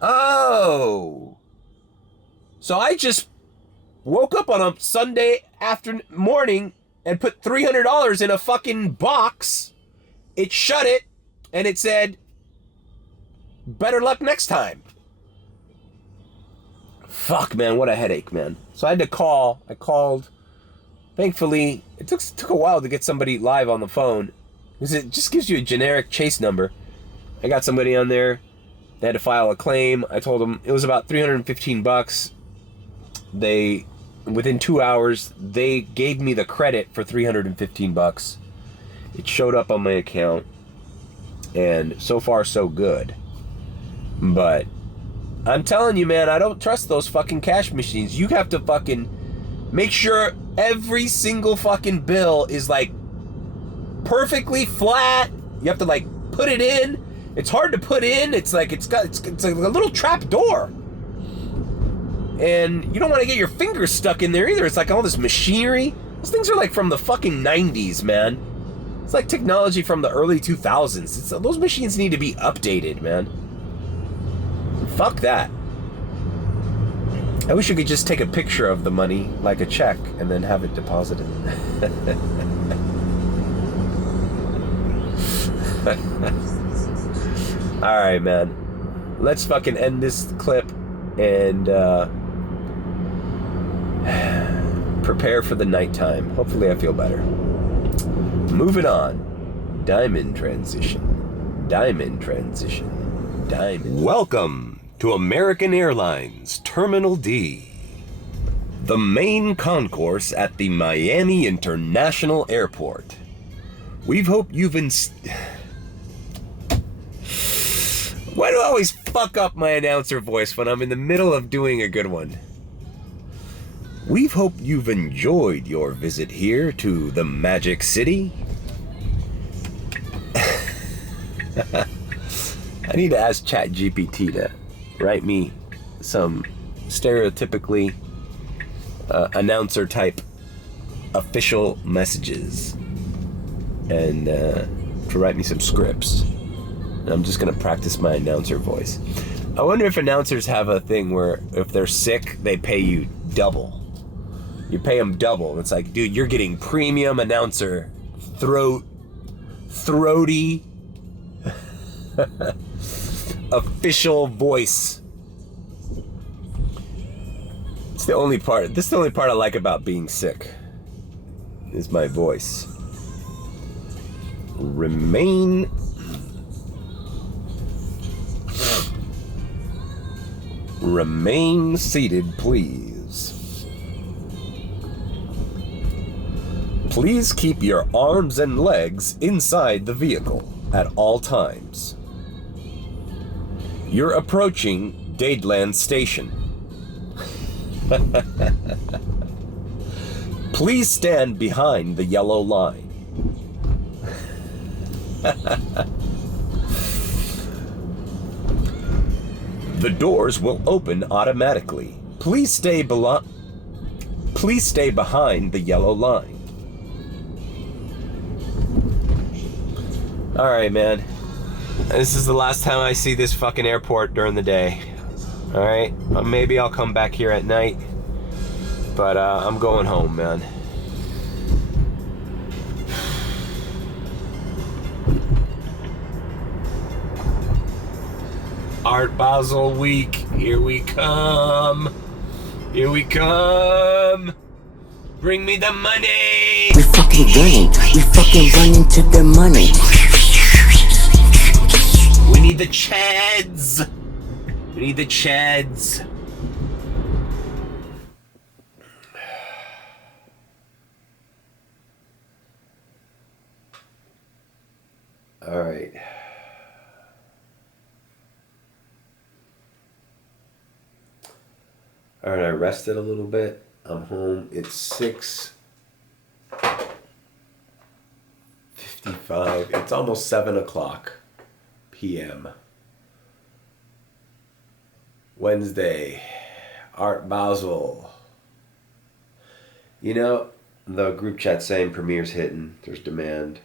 Oh. So I just woke up on a Sunday morning and put $300 in a fucking box. It shut it, and it said, better luck next time. Fuck, man, what a headache, man. So I had to call. I called. Thankfully, it took a while to get somebody live on the phone, because it just gives you a generic Chase number. I got somebody on there. They had to file a claim. I told them it was about $315. Within 2 hours, they gave me the credit for $315. It showed up on my account, and so far so good. But I'm telling you, man, I don't trust those fucking cash machines. You have to fucking make sure every single fucking bill is like perfectly flat. You have to like put it in. It's hard to put in. It's like it's like a little trap door. And you don't want to get your fingers stuck in there either. It's like all this machinery. Those things are like from the fucking 90s, man. It's like technology from the early 2000s. Those machines need to be updated, man. Fuck that. I wish you could just take a picture of the money, like a check, and then have it deposited. Alright, man. Let's fucking end this clip and prepare for the nighttime. Hopefully I feel better. Moving on. Diamond transition. Diamond transition. Diamond. Welcome to American Airlines Terminal D. The main concourse at the Miami International Airport. We've hoped you've Why do I always fuck up my announcer voice when I'm in the middle of doing a good one? We've hoped you've enjoyed your visit here to the Magic City. I need to ask ChatGPT to write me some stereotypically announcer type official messages and to write me some scripts. And I'm just gonna practice my announcer voice. I wonder if announcers have a thing where if they're sick, they pay you double. You pay them double. It's like, dude, you're getting premium announcer throaty official voice. It's the only part. This is the only part I like about being sick. Is my voice. Remain seated, please. Please keep your arms and legs inside the vehicle at all times. You're approaching Dadeland Station. Please stand behind the yellow line. The doors will open automatically. Please stay behind the yellow line. Alright, man. This is the last time I see this fucking airport during the day. Alright? Maybe I'll come back here at night. But I'm going home, man. Art Basel week. Here we come. Here we come. Bring me the money. We fucking running to the money. We need the chads. We need the chads. All right. All right, I rested a little bit. I'm home. It's 6:55. It's almost 7 o'clock p.m. Wednesday. Art Basel. You know, the group chat saying premiere's hitting. There's demand.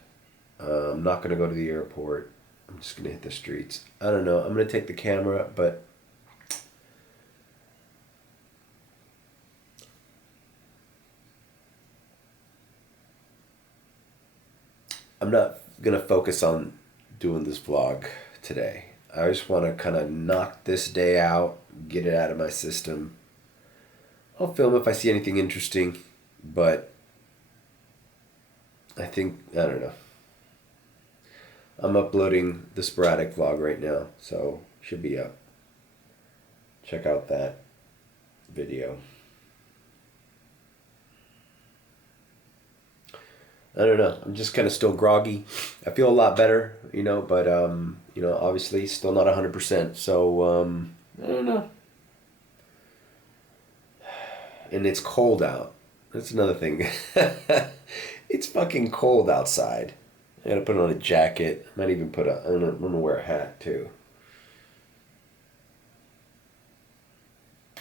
I'm not going to go to the airport. I'm just going to hit the streets. I don't know. I'm going to take the camera, but I'm not going to focus on doing this vlog today. I just want to kind of knock this day out, get it out of my system. I'll film if I see anything interesting, but I don't know. I'm uploading the sporadic vlog right now, so should be up. Check out that video. I don't know. I'm just kind of still groggy. I feel a lot better, but obviously still not 100%. So I don't know. And it's cold out. That's another thing. It's fucking cold outside. I gotta put on a jacket. I might even I'm gonna wear a hat too.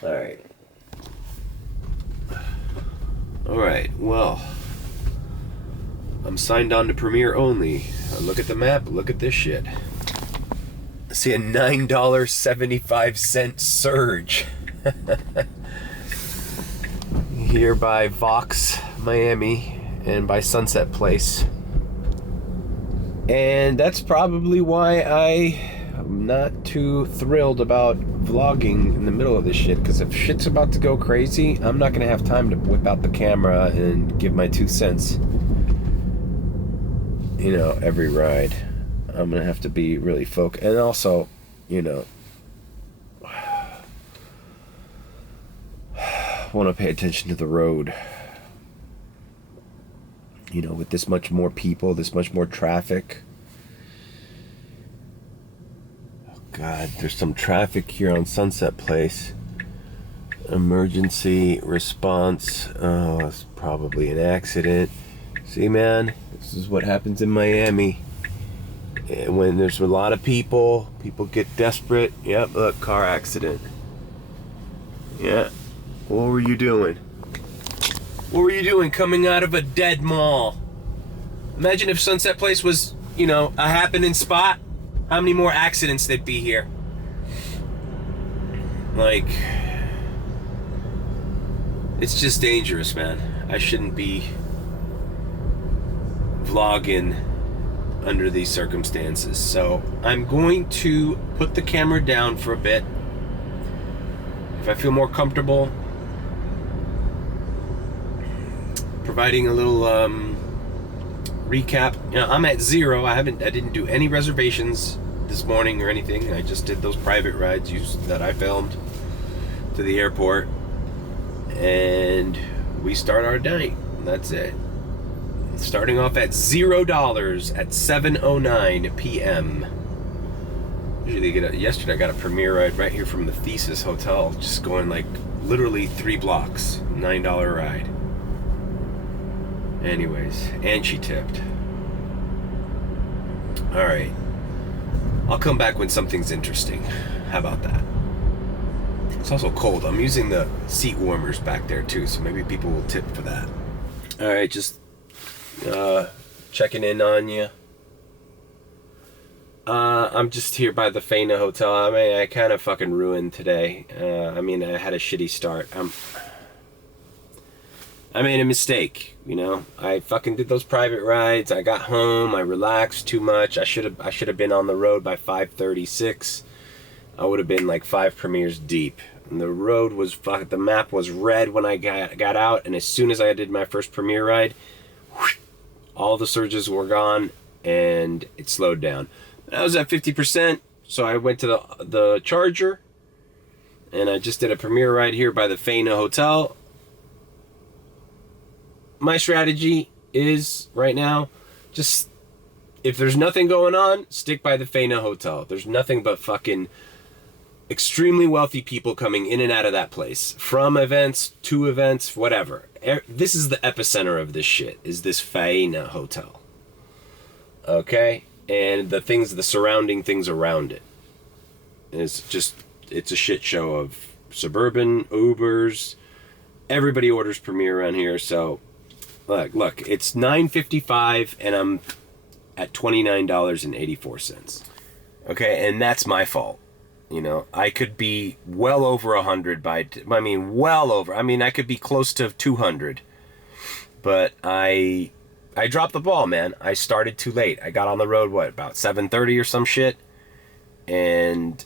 Alright. Alright, well. I'm signed on to Premiere only. Look at the map, look at this shit. I see a $9.75 surge. Here by Vox, Miami, and by Sunset Place. And that's probably why I'm not too thrilled about vlogging in the middle of this shit, because if shit's about to go crazy, I'm not gonna have time to whip out the camera and give my 2 cents. Every ride. I'm gonna have to be really focused. And also, want to pay attention to the road. You know, with this much more people, this much more traffic. Oh God, there's some traffic here on Sunset Place. Emergency response. Oh, it's probably an accident. See, man, this is what happens in Miami. And when there's a lot of people get desperate. Yep, look, car accident. Yeah. What were you doing? What were you doing coming out of a dead mall? Imagine if Sunset Place was, you know, a happening spot. How many more accidents there'd be here? Like, it's just dangerous, man. I shouldn't be vlogging under these circumstances. So I'm going to put the camera down for a bit. If I feel more comfortable providing a little recap. You know, I'm at 0. I didn't do any reservations this morning or anything. I just did those private rides that I filmed to the airport. And we start our night. That's it. Starting off at $0 at 7:09 p.m. Usually yesterday I got a premiere ride right here from the Thesis Hotel, just going like literally 3 blocks, $9 ride. Anyways, and she tipped. All right, I'll come back when something's interesting. How about that? It's also cold. I'm using the seat warmers back there too, so maybe people will tip for that. All right, just checking in on you. I'm just here by the Faina Hotel. I mean, I kind of fucking ruined today. I mean, I had a shitty start. I made a mistake, you know. I fucking did those private rides. I got home. I relaxed too much. I should have been on the road by 5:36. I would have been like 5 premieres deep. And the road was the map was red when I got out, and as soon as I did my first premiere ride, whoosh, all the surges were gone and it slowed down. I was at 50%, so I went to the charger, and I just did a premiere ride here by the Faina Hotel. My strategy is right now, just if there's nothing going on, stick by the Faina Hotel. There's nothing but fucking extremely wealthy people coming in and out of that place, from events to events, whatever. This is the epicenter of this shit, is this Faina Hotel. Okay? And the surrounding things around it. It's a shit show of suburban, Ubers. Everybody orders Premier around here, so look, it's $9.55 and I'm at $29.84. Okay, and that's my fault. You know, I could be well over 100 well over. I mean, I could be close to 200. But I dropped the ball, man. I started too late. I got on the road, about 7:30 or some shit? And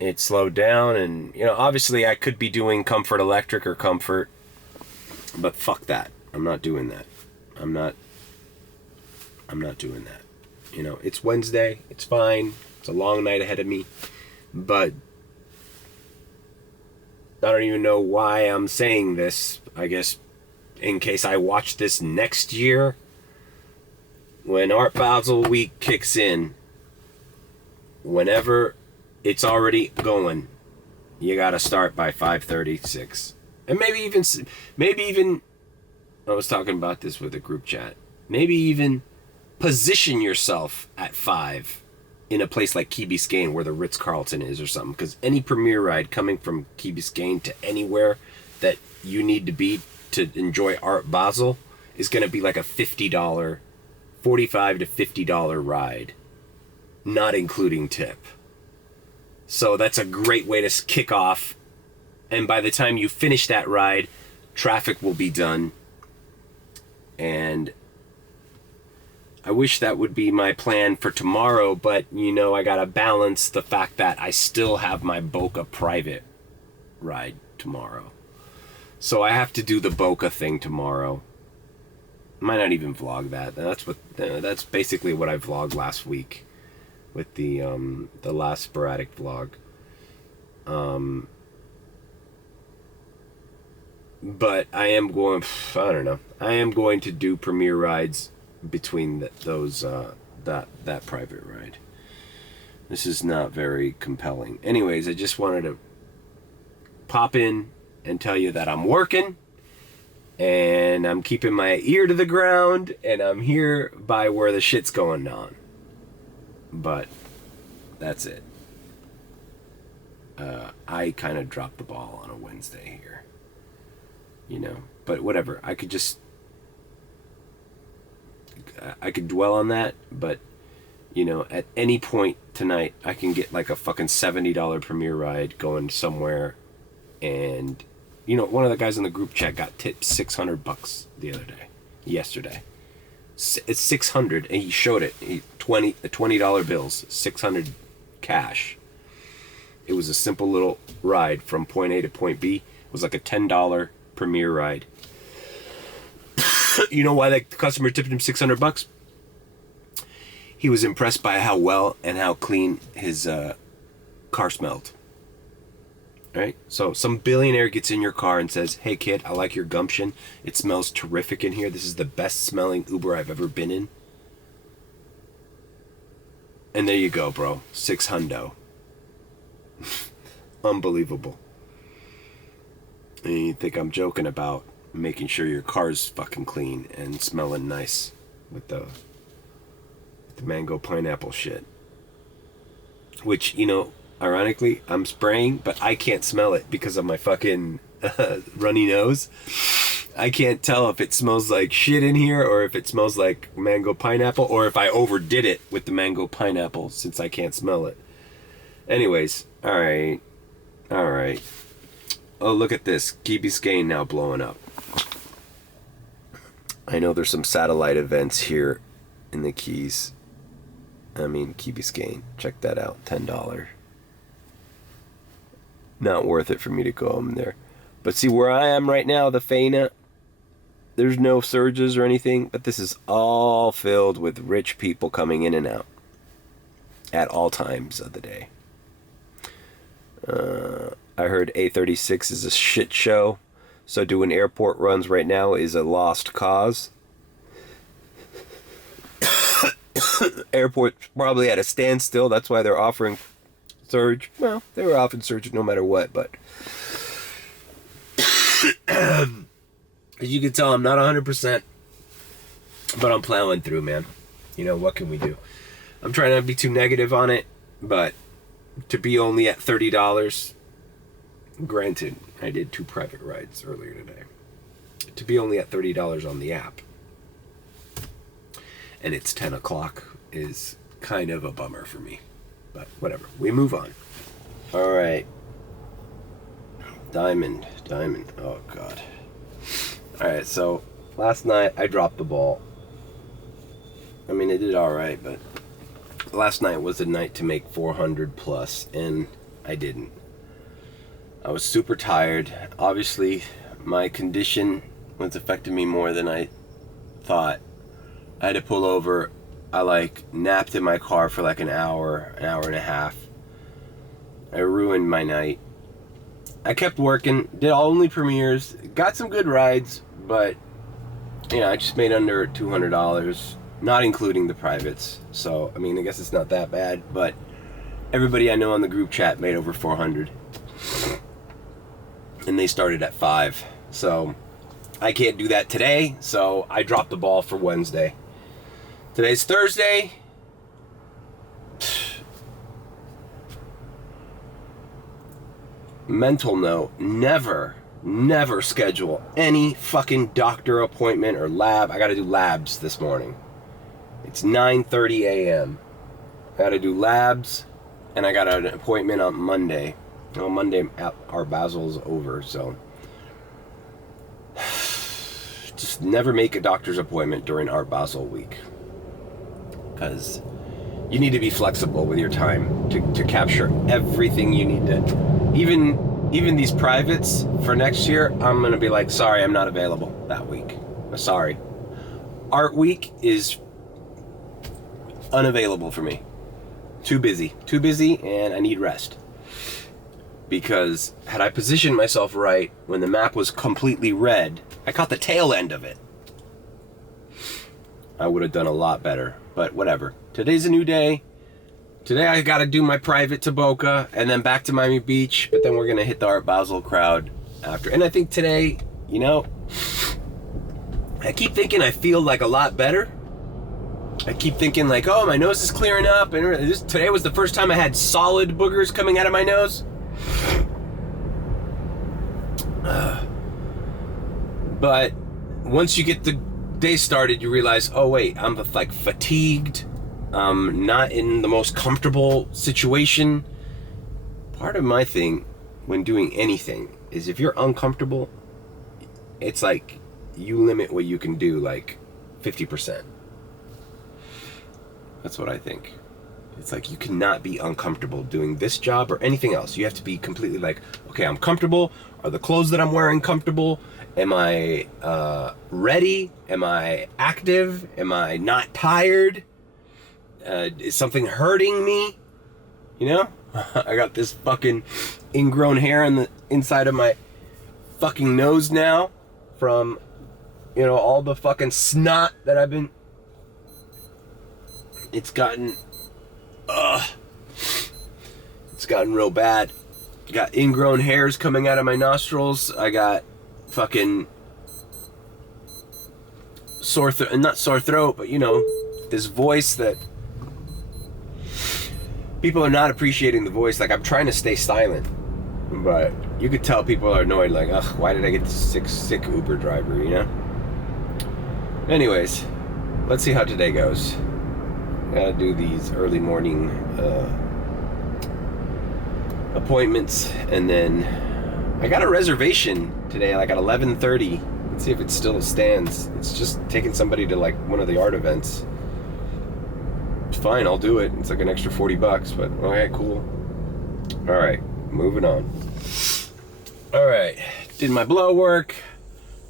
it slowed down. And, you know, obviously I could be doing Comfort Electric or Comfort. But fuck that. I'm not doing that. I'm not doing that. You know, it's Wednesday. It's fine. It's a long night ahead of me. But I don't even know why I'm saying this. I guess in case I watch this next year, when Art Basel week kicks in, whenever it's already going, you gotta start by 5:36. And maybe even, I was talking about this with a group chat, maybe even position yourself at 5 in a place like Key Biscayne where the Ritz-Carlton is or something, because any premiere ride coming from Key Biscayne to anywhere that you need to be to enjoy Art Basel is going to be like a $45 to $50 ride, not including tip. So that's a great way to kick off, and by the time you finish that ride, traffic will be done. And I wish that would be my plan for tomorrow, but, you know, I gotta balance the fact that I still have my Boca private ride tomorrow. So I have to do the Boca thing tomorrow. Might not even vlog that. That's basically what I vlogged last week with the last sporadic vlog. But I am going, I don't know. I am going to do premier rides between those, that private ride. This is not very compelling. Anyways, I just wanted to pop in and tell you that I'm working and I'm keeping my ear to the ground and I'm here by where the shit's going on. But that's it. I kind of dropped the ball on a Wednesday here. You know, but whatever. I could dwell on that, but you know, at any point tonight, I can get like a fucking $70 premier ride going somewhere. And, you know, one of the guys in the group chat got tipped $600 the other day, yesterday. It's 600, and he showed it. $20 bills, 600 cash. It was a simple little ride from point A to point B. It was like a $10 premier ride. You know why the customer tipped him $600? He was impressed by how well and how clean his car smelled. Right? So some billionaire gets in your car and says, "Hey kid, I like your gumption. It smells terrific in here. This is the best smelling Uber I've ever been in." And there you go, bro. $600. Unbelievable. And you think I'm joking about making sure your car's fucking clean and smelling nice with the mango pineapple shit. Which, you know, ironically, I'm spraying, but I can't smell it because of my fucking runny nose. I can't tell if it smells like shit in here or if it smells like mango pineapple or if I overdid it with the mango pineapple since I can't smell it. Anyways, alright. Oh, look at this. Key Biscayne now blowing up. I know there's some satellite events here in the Keys. Key Biscayne. Check that out. $10. Not worth it for me to go home there. But see where I am right now, the Faina, there's no surges or anything, but this is all filled with rich people coming in and out at all times of the day. I heard A36 is a shit show, so doing airport runs right now is a lost cause. Airport's probably at a standstill. That's why they're offering surge. Well, they were offering surge no matter what, but as you can tell, I'm not 100%, but I'm plowing through, man. You know, what can we do? I'm trying not to be too negative on it, but to be only at $30, granted, I did 2 private rides earlier today. To be only at $30 on the app, and it's 10 o'clock, is kind of a bummer for me. But whatever, we move on. All right. Diamond. Oh, God. All right, so last night I dropped the ball. I mean, I did all right, but last night was the night to make 400 plus, and I didn't. I was super tired. Obviously, my condition was affecting me more than I thought. I had to pull over. I napped in my car for like an hour and a half. I ruined my night. I kept working, did only premieres, got some good rides, but you know, I just made under $200, not including the privates. So, I mean, I guess it's not that bad, but everybody I know on the group chat made over 400. And they started at 5. So, I can't do that today, so I dropped the ball for Wednesday. Today's Thursday. Mental note, never schedule any fucking doctor appointment or lab. I gotta do labs this morning. It's 9:30 a.m. I gotta do labs, and I got an appointment on Monday. On Monday, Art Basel is over, so just never make a doctor's appointment during Art Basel week, because you need to be flexible with your time to capture everything you need to. Even these privates for next year, I'm gonna be like, sorry, I'm not available that week. Sorry. Art week is unavailable for me. Too busy, and I need rest. because had I positioned myself right when the map was completely red, I caught the tail end of it, I would have done a lot better. But whatever. Today's a new day. Today I gotta do my private to Boca and then back to Miami Beach, but then we're gonna hit the Art Basel crowd after. And I think today, you know, I keep thinking I feel like a lot better. I keep thinking like, oh, my nose is clearing up, and today was the first time I had solid boogers coming out of my nose. But once you get the day started, you realize, oh wait, I'm like fatigued, not in the most comfortable situation. Part of my thing when doing anything is if you're uncomfortable, it's like you limit what you can do like 50%. That's what I think. It's like you cannot be uncomfortable doing this job or anything else. You have to be completely like, okay, I'm comfortable. Are the clothes that I'm wearing comfortable? Am I ready? Am I active? Am I not tired? Is something hurting me? You know? I got this fucking ingrown hair on the inside of my fucking nose now from, you know, all the fucking snot that I've been... It's gotten real bad. Got ingrown hairs coming out of my nostrils. I got fucking sore throat, not sore throat, but you know, this voice that people are not appreciating the voice. Like I'm trying to stay silent, but you could tell people are annoyed. Like, ugh, why did I get this sick Uber driver? You know. Anyways, let's see how today goes. Gotta do these early morning appointments, and then I got a reservation today, like at 11:30. Let's see if it still stands. It's just taking somebody to like one of the art events. It's fine, I'll do it. It's like an extra $40, but okay, cool. All right, moving on. All right, did my blow work.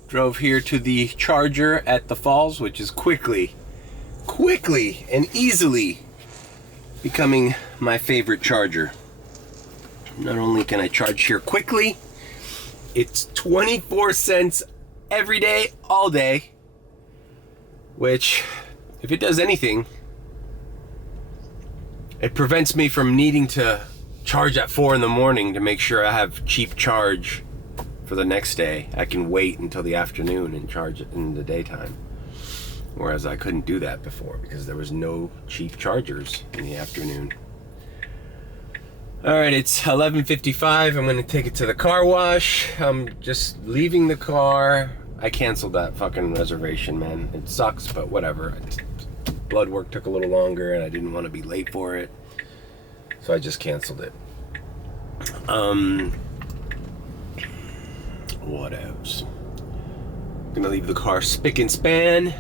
Drove here to the charger at the falls, which is quickly and easily becoming my favorite charger. Not only can I charge here quickly, it's 24 cents every day, all day, which, if it does anything, it prevents me from needing to charge at 4 in the morning to make sure I have cheap charge for the next day. I can wait until the afternoon and charge it in the daytime. Whereas I couldn't do that before because there was no cheap chargers in the afternoon. All right, it's 11:55. I'm gonna take it to the car wash. I'm just leaving the car. I canceled that fucking reservation, man. It sucks, but whatever. Blood work took a little longer and I didn't want to be late for it. So I just canceled it. What else? I'm gonna leave the car spick and span,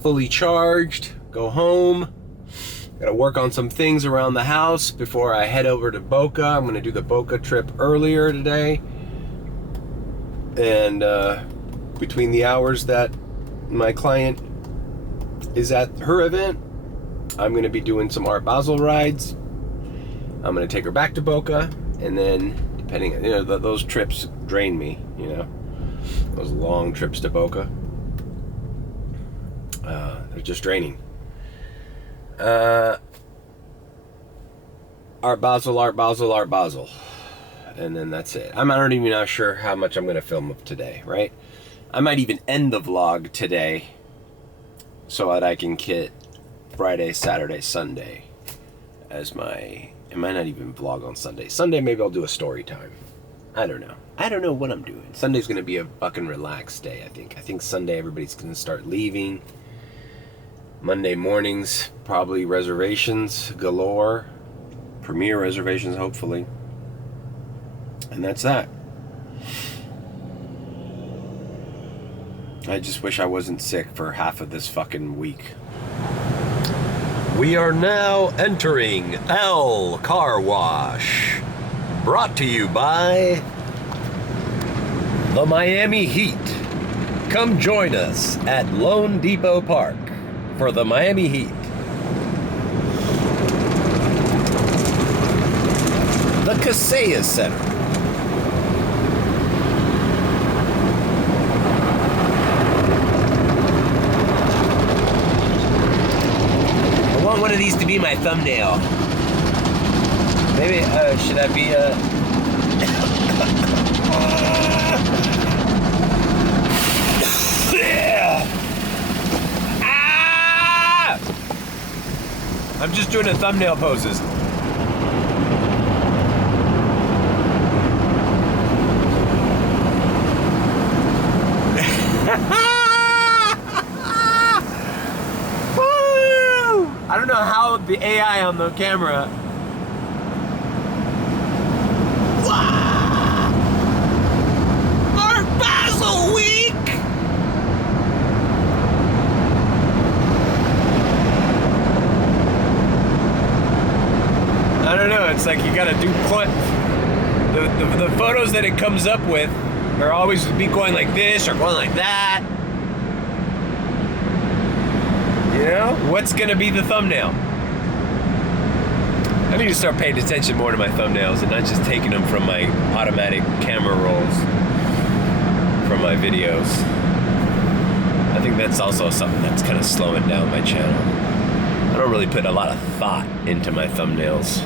fully charged, go home. Gotta work on some things around the house before I head over to Boca. I'm gonna do the Boca trip earlier today. And between the hours that my client is at her event, I'm gonna be doing some Art Basel rides. I'm gonna take her back to Boca, and then depending, you know, those trips drain me, you know, those long trips to Boca. They're just draining. Art Basel, and then that's it. I'm not even sure how much I'm gonna film of today, right? I might even end the vlog today so that I can get Friday, Saturday, Sunday as my... I might not even vlog on Sunday. Sunday, maybe I'll do a story time. I don't know. I don't know what I'm doing. Sunday's gonna be a fucking relaxed day, I think. I think Sunday everybody's gonna start leaving. Monday mornings, probably reservations galore. Premiere reservations, hopefully. And that's that. I just wish I wasn't sick for half of this fucking week. We are now entering L Car Wash. Brought to you by the Miami Heat. Come join us at Lone Depot Park for the Miami Heat. The Casillas Center. one of these to be my thumbnail. Maybe, should I be Ah! I'm just doing the thumbnail poses. I don't know how the AI on the camera. Wow! Art Basel week! I don't know, it's like you gotta do the photos that it comes up with are always be going like this or going like that. You know? What's gonna be the thumbnail? I need to start paying attention more to my thumbnails and not just taking them from my automatic camera rolls from my videos. I think that's also something that's kind of slowing down my channel. I don't really put a lot of thought into my thumbnails.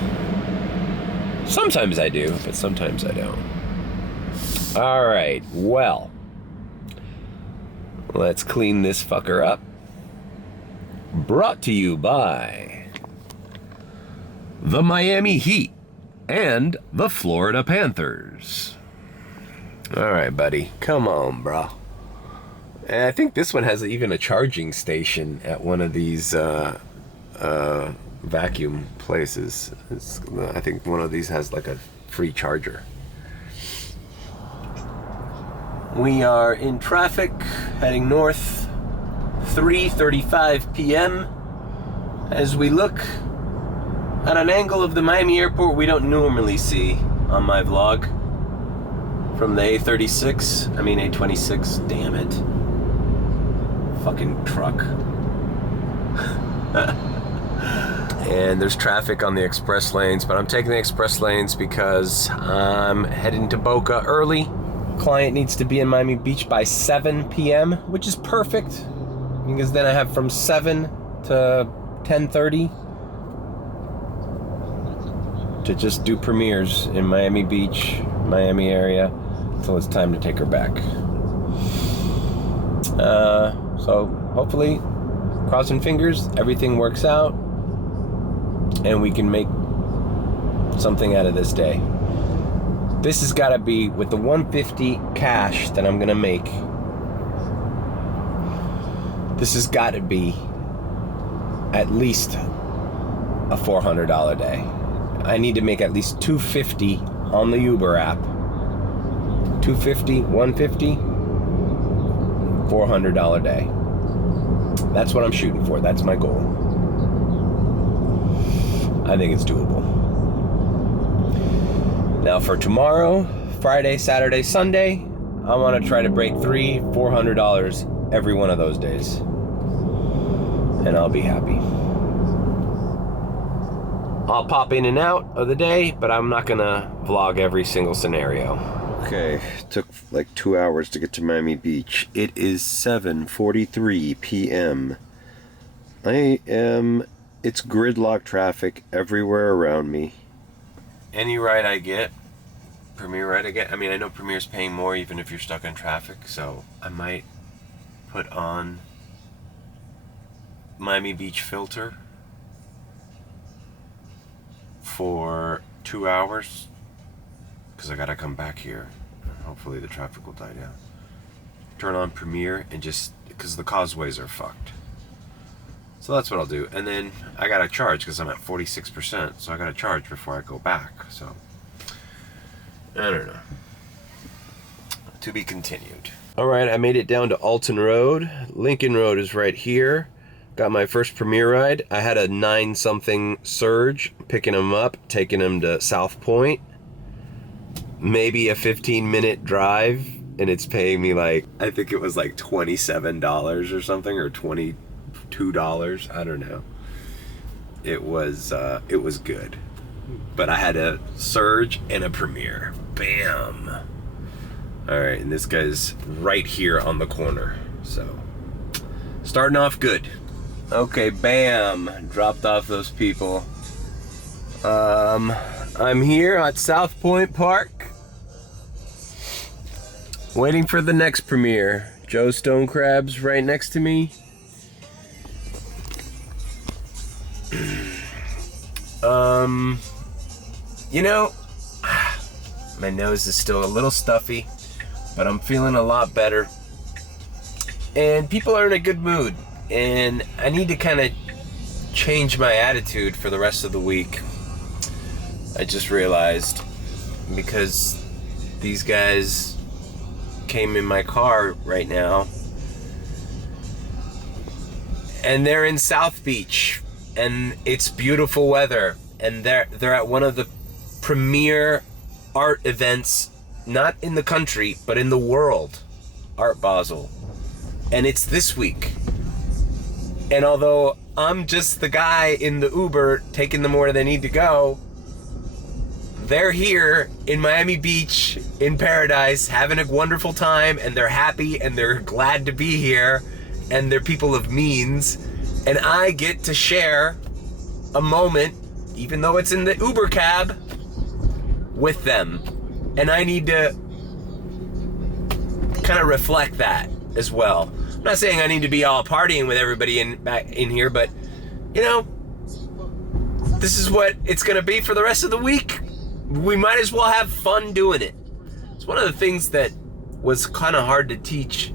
Sometimes I do, but sometimes I don't. All right, well, let's clean this fucker up. Brought to you by the Miami Heat and the Florida Panthers. All right, buddy, come on, bro. And I think this one has even a charging station at one of these vacuum places. I think one of these has like a free charger. We are in traffic, heading north, 3:35 p.m. as we look at an angle of the Miami airport we don't normally see on my vlog from the A26, damn it. Fucking truck. And there's traffic on the express lanes, but I'm taking the express lanes because I'm heading to Boca early. Client needs to be in Miami Beach by 7 p.m., which is perfect because then I have from 7 to 10:30 to just do premieres in Miami Beach, Miami area, until it's time to take her back. So hopefully, crossing fingers, everything works out and we can make something out of this day. This has got to be, with the $150 cash that I'm going to make, this has got to be at least a $400 day. I need to make at least $250 on the Uber app. $250, $150, $400 day. That's what I'm shooting for. That's my goal. I think it's doable. Now for tomorrow, Friday, Saturday, Sunday, I want to try to break $300-$400 every one of those days. And I'll be happy. I'll pop in and out of the day, but I'm not gonna vlog every single scenario. Okay, took like 2 hours to get to Miami Beach. It is 7:43 p.m. It's gridlock traffic everywhere around me. Any ride I get, Premier ride I get, I mean, I know Premier's paying more even if you're stuck in traffic, so I might put on Miami Beach filter for 2 hours because I gotta come back here. Hopefully the traffic will die down. Turn on Premier and just, because the causeways are fucked. So that's what I'll do. And then I gotta charge because I'm at 46%, so I gotta charge before I go back. So I don't know. To be continued. All right, I made it down to Alton Road. Lincoln Road is right here. Got my first Premier ride. I had a 9-something surge, picking him up, taking him to South Point. Maybe a 15-minute drive, and it's paying me like, I think it was like $27 or something, or $22. I don't know. It was good. But I had a surge and a Premier. Bam. All right, and this guy's right here on the corner. So, starting off good. Okay, bam. Dropped off those people. I'm here at South Point Park, waiting for the next premiere. Joe Stonecrab's right next to me. You know, my nose is still a little stuffy, but I'm feeling a lot better. And people are in a good mood, and I need to kind of change my attitude for the rest of the week. I just realized, because these guys came in my car right now, and they're in South Beach, and it's beautiful weather, and they're at one of the premier art events, not in the country, but in the world, Art Basel. And it's this week. And although I'm just the guy in the Uber taking them where they need to go, they're here in Miami Beach, in paradise, having a wonderful time, and they're happy, and they're glad to be here, and they're people of means, and I get to share a moment, even though it's in the Uber cab, with them. And I need to kind of reflect that as well. I'm not saying I need to be all partying with everybody in here, but, you know, this is what it's going to be for the rest of the week. We might as well have fun doing it. It's one of the things that was kind of hard to teach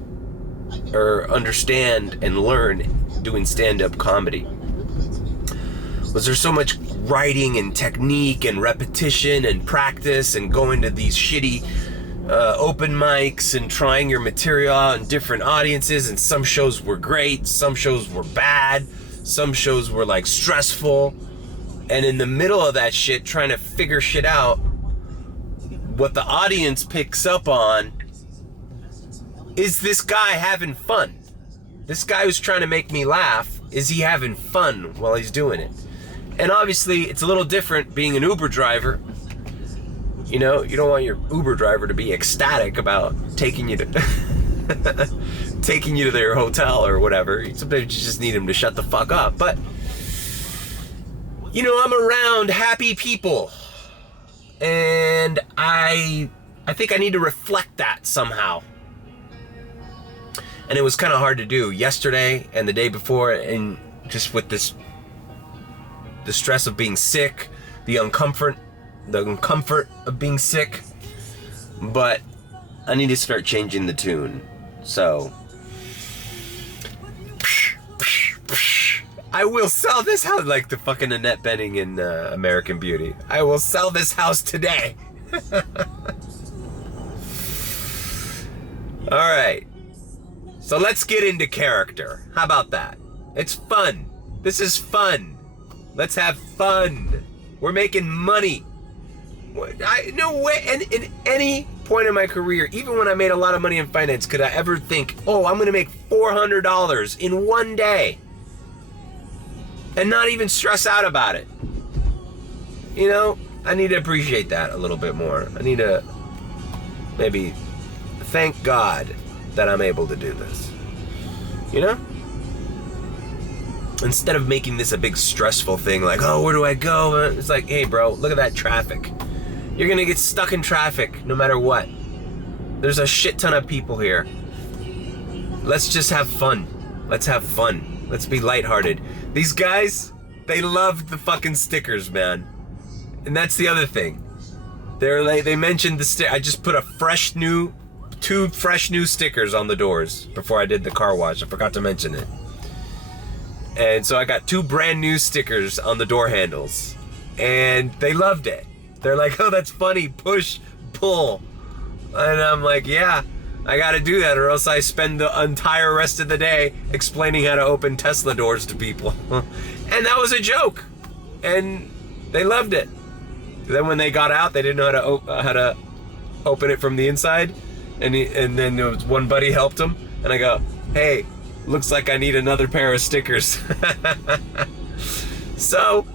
or understand and learn doing stand-up comedy. Was there so much writing and technique and repetition and practice and going to these shitty open mics and trying your material out in different audiences, and some shows were great, some shows were bad, some shows were like stressful. And in the middle of that shit, trying to figure shit out, what the audience picks up on is this guy having fun. This guy who's trying to make me laugh, is he having fun while he's doing it? And obviously, it's a little different being an Uber driver. You know, you don't want your Uber driver to be ecstatic about taking you to taking you to their hotel or whatever. Sometimes you just need him to shut the fuck up. But you know, I'm around happy people, and I think I need to reflect that somehow. And it was kind of hard to do yesterday and the day before, and just with the stress of being sick, the uncomfort of being sick. But I need to start changing the tune. So I will sell this house, like the fucking Annette Bening in American Beauty. I will sell this house today. All right. So let's get into character. How about that? It's fun. This is fun. Let's have fun. We're making money. No way. And in any point in my career, even when I made a lot of money in finance, could I ever think, oh, I'm going to make $400 in one day and not even stress out about it? You know, I need to appreciate that a little bit more. I need to maybe thank God that I'm able to do this. You know? Instead of making this a big stressful thing like, oh, where do I go? It's like, hey, bro, look at that traffic. You're going to get stuck in traffic no matter what. There's a shit ton of people here. Let's just have fun. Let's have fun. Let's be lighthearted. These guys, they loved the fucking stickers, man. And that's the other thing. They mentioned the I just put two fresh new stickers on the doors before I did the car wash. I forgot to mention it. And so I got 2 brand new stickers on the door handles. And they loved it. They're like, oh, that's funny. Push, pull. And I'm like, yeah, I gotta do that, or else I spend the entire rest of the day explaining how to open Tesla doors to people. And that was a joke. And they loved it. Then when they got out, they didn't know how to open it from the inside. And then there was one buddy helped him. And I go, hey, looks like I need another pair of stickers. So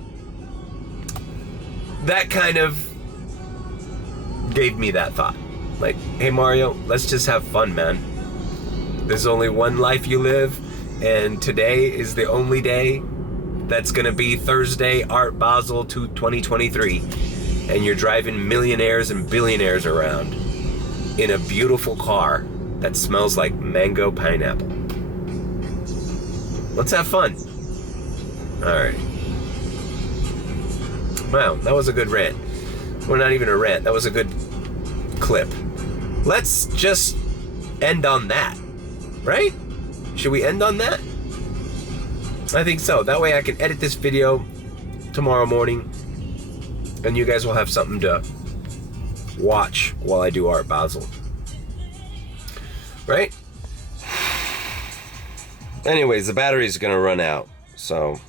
that kind of gave me that thought. Like, hey Mario, let's just have fun, man. There's only one life you live. and today is the only day that's gonna be Thursday, Art Basel 2023, and you're driving millionaires and billionaires around in a beautiful car that smells like mango pineapple. Let's have fun. All right. Wow, that was a good rant. Well, not even a rant, that was a good clip. Let's just end on that, right? Should we end on that? I think so. That way I can edit this video tomorrow morning and you guys will have something to watch while I do Art Basel. Right? Anyways, the battery's gonna run out, so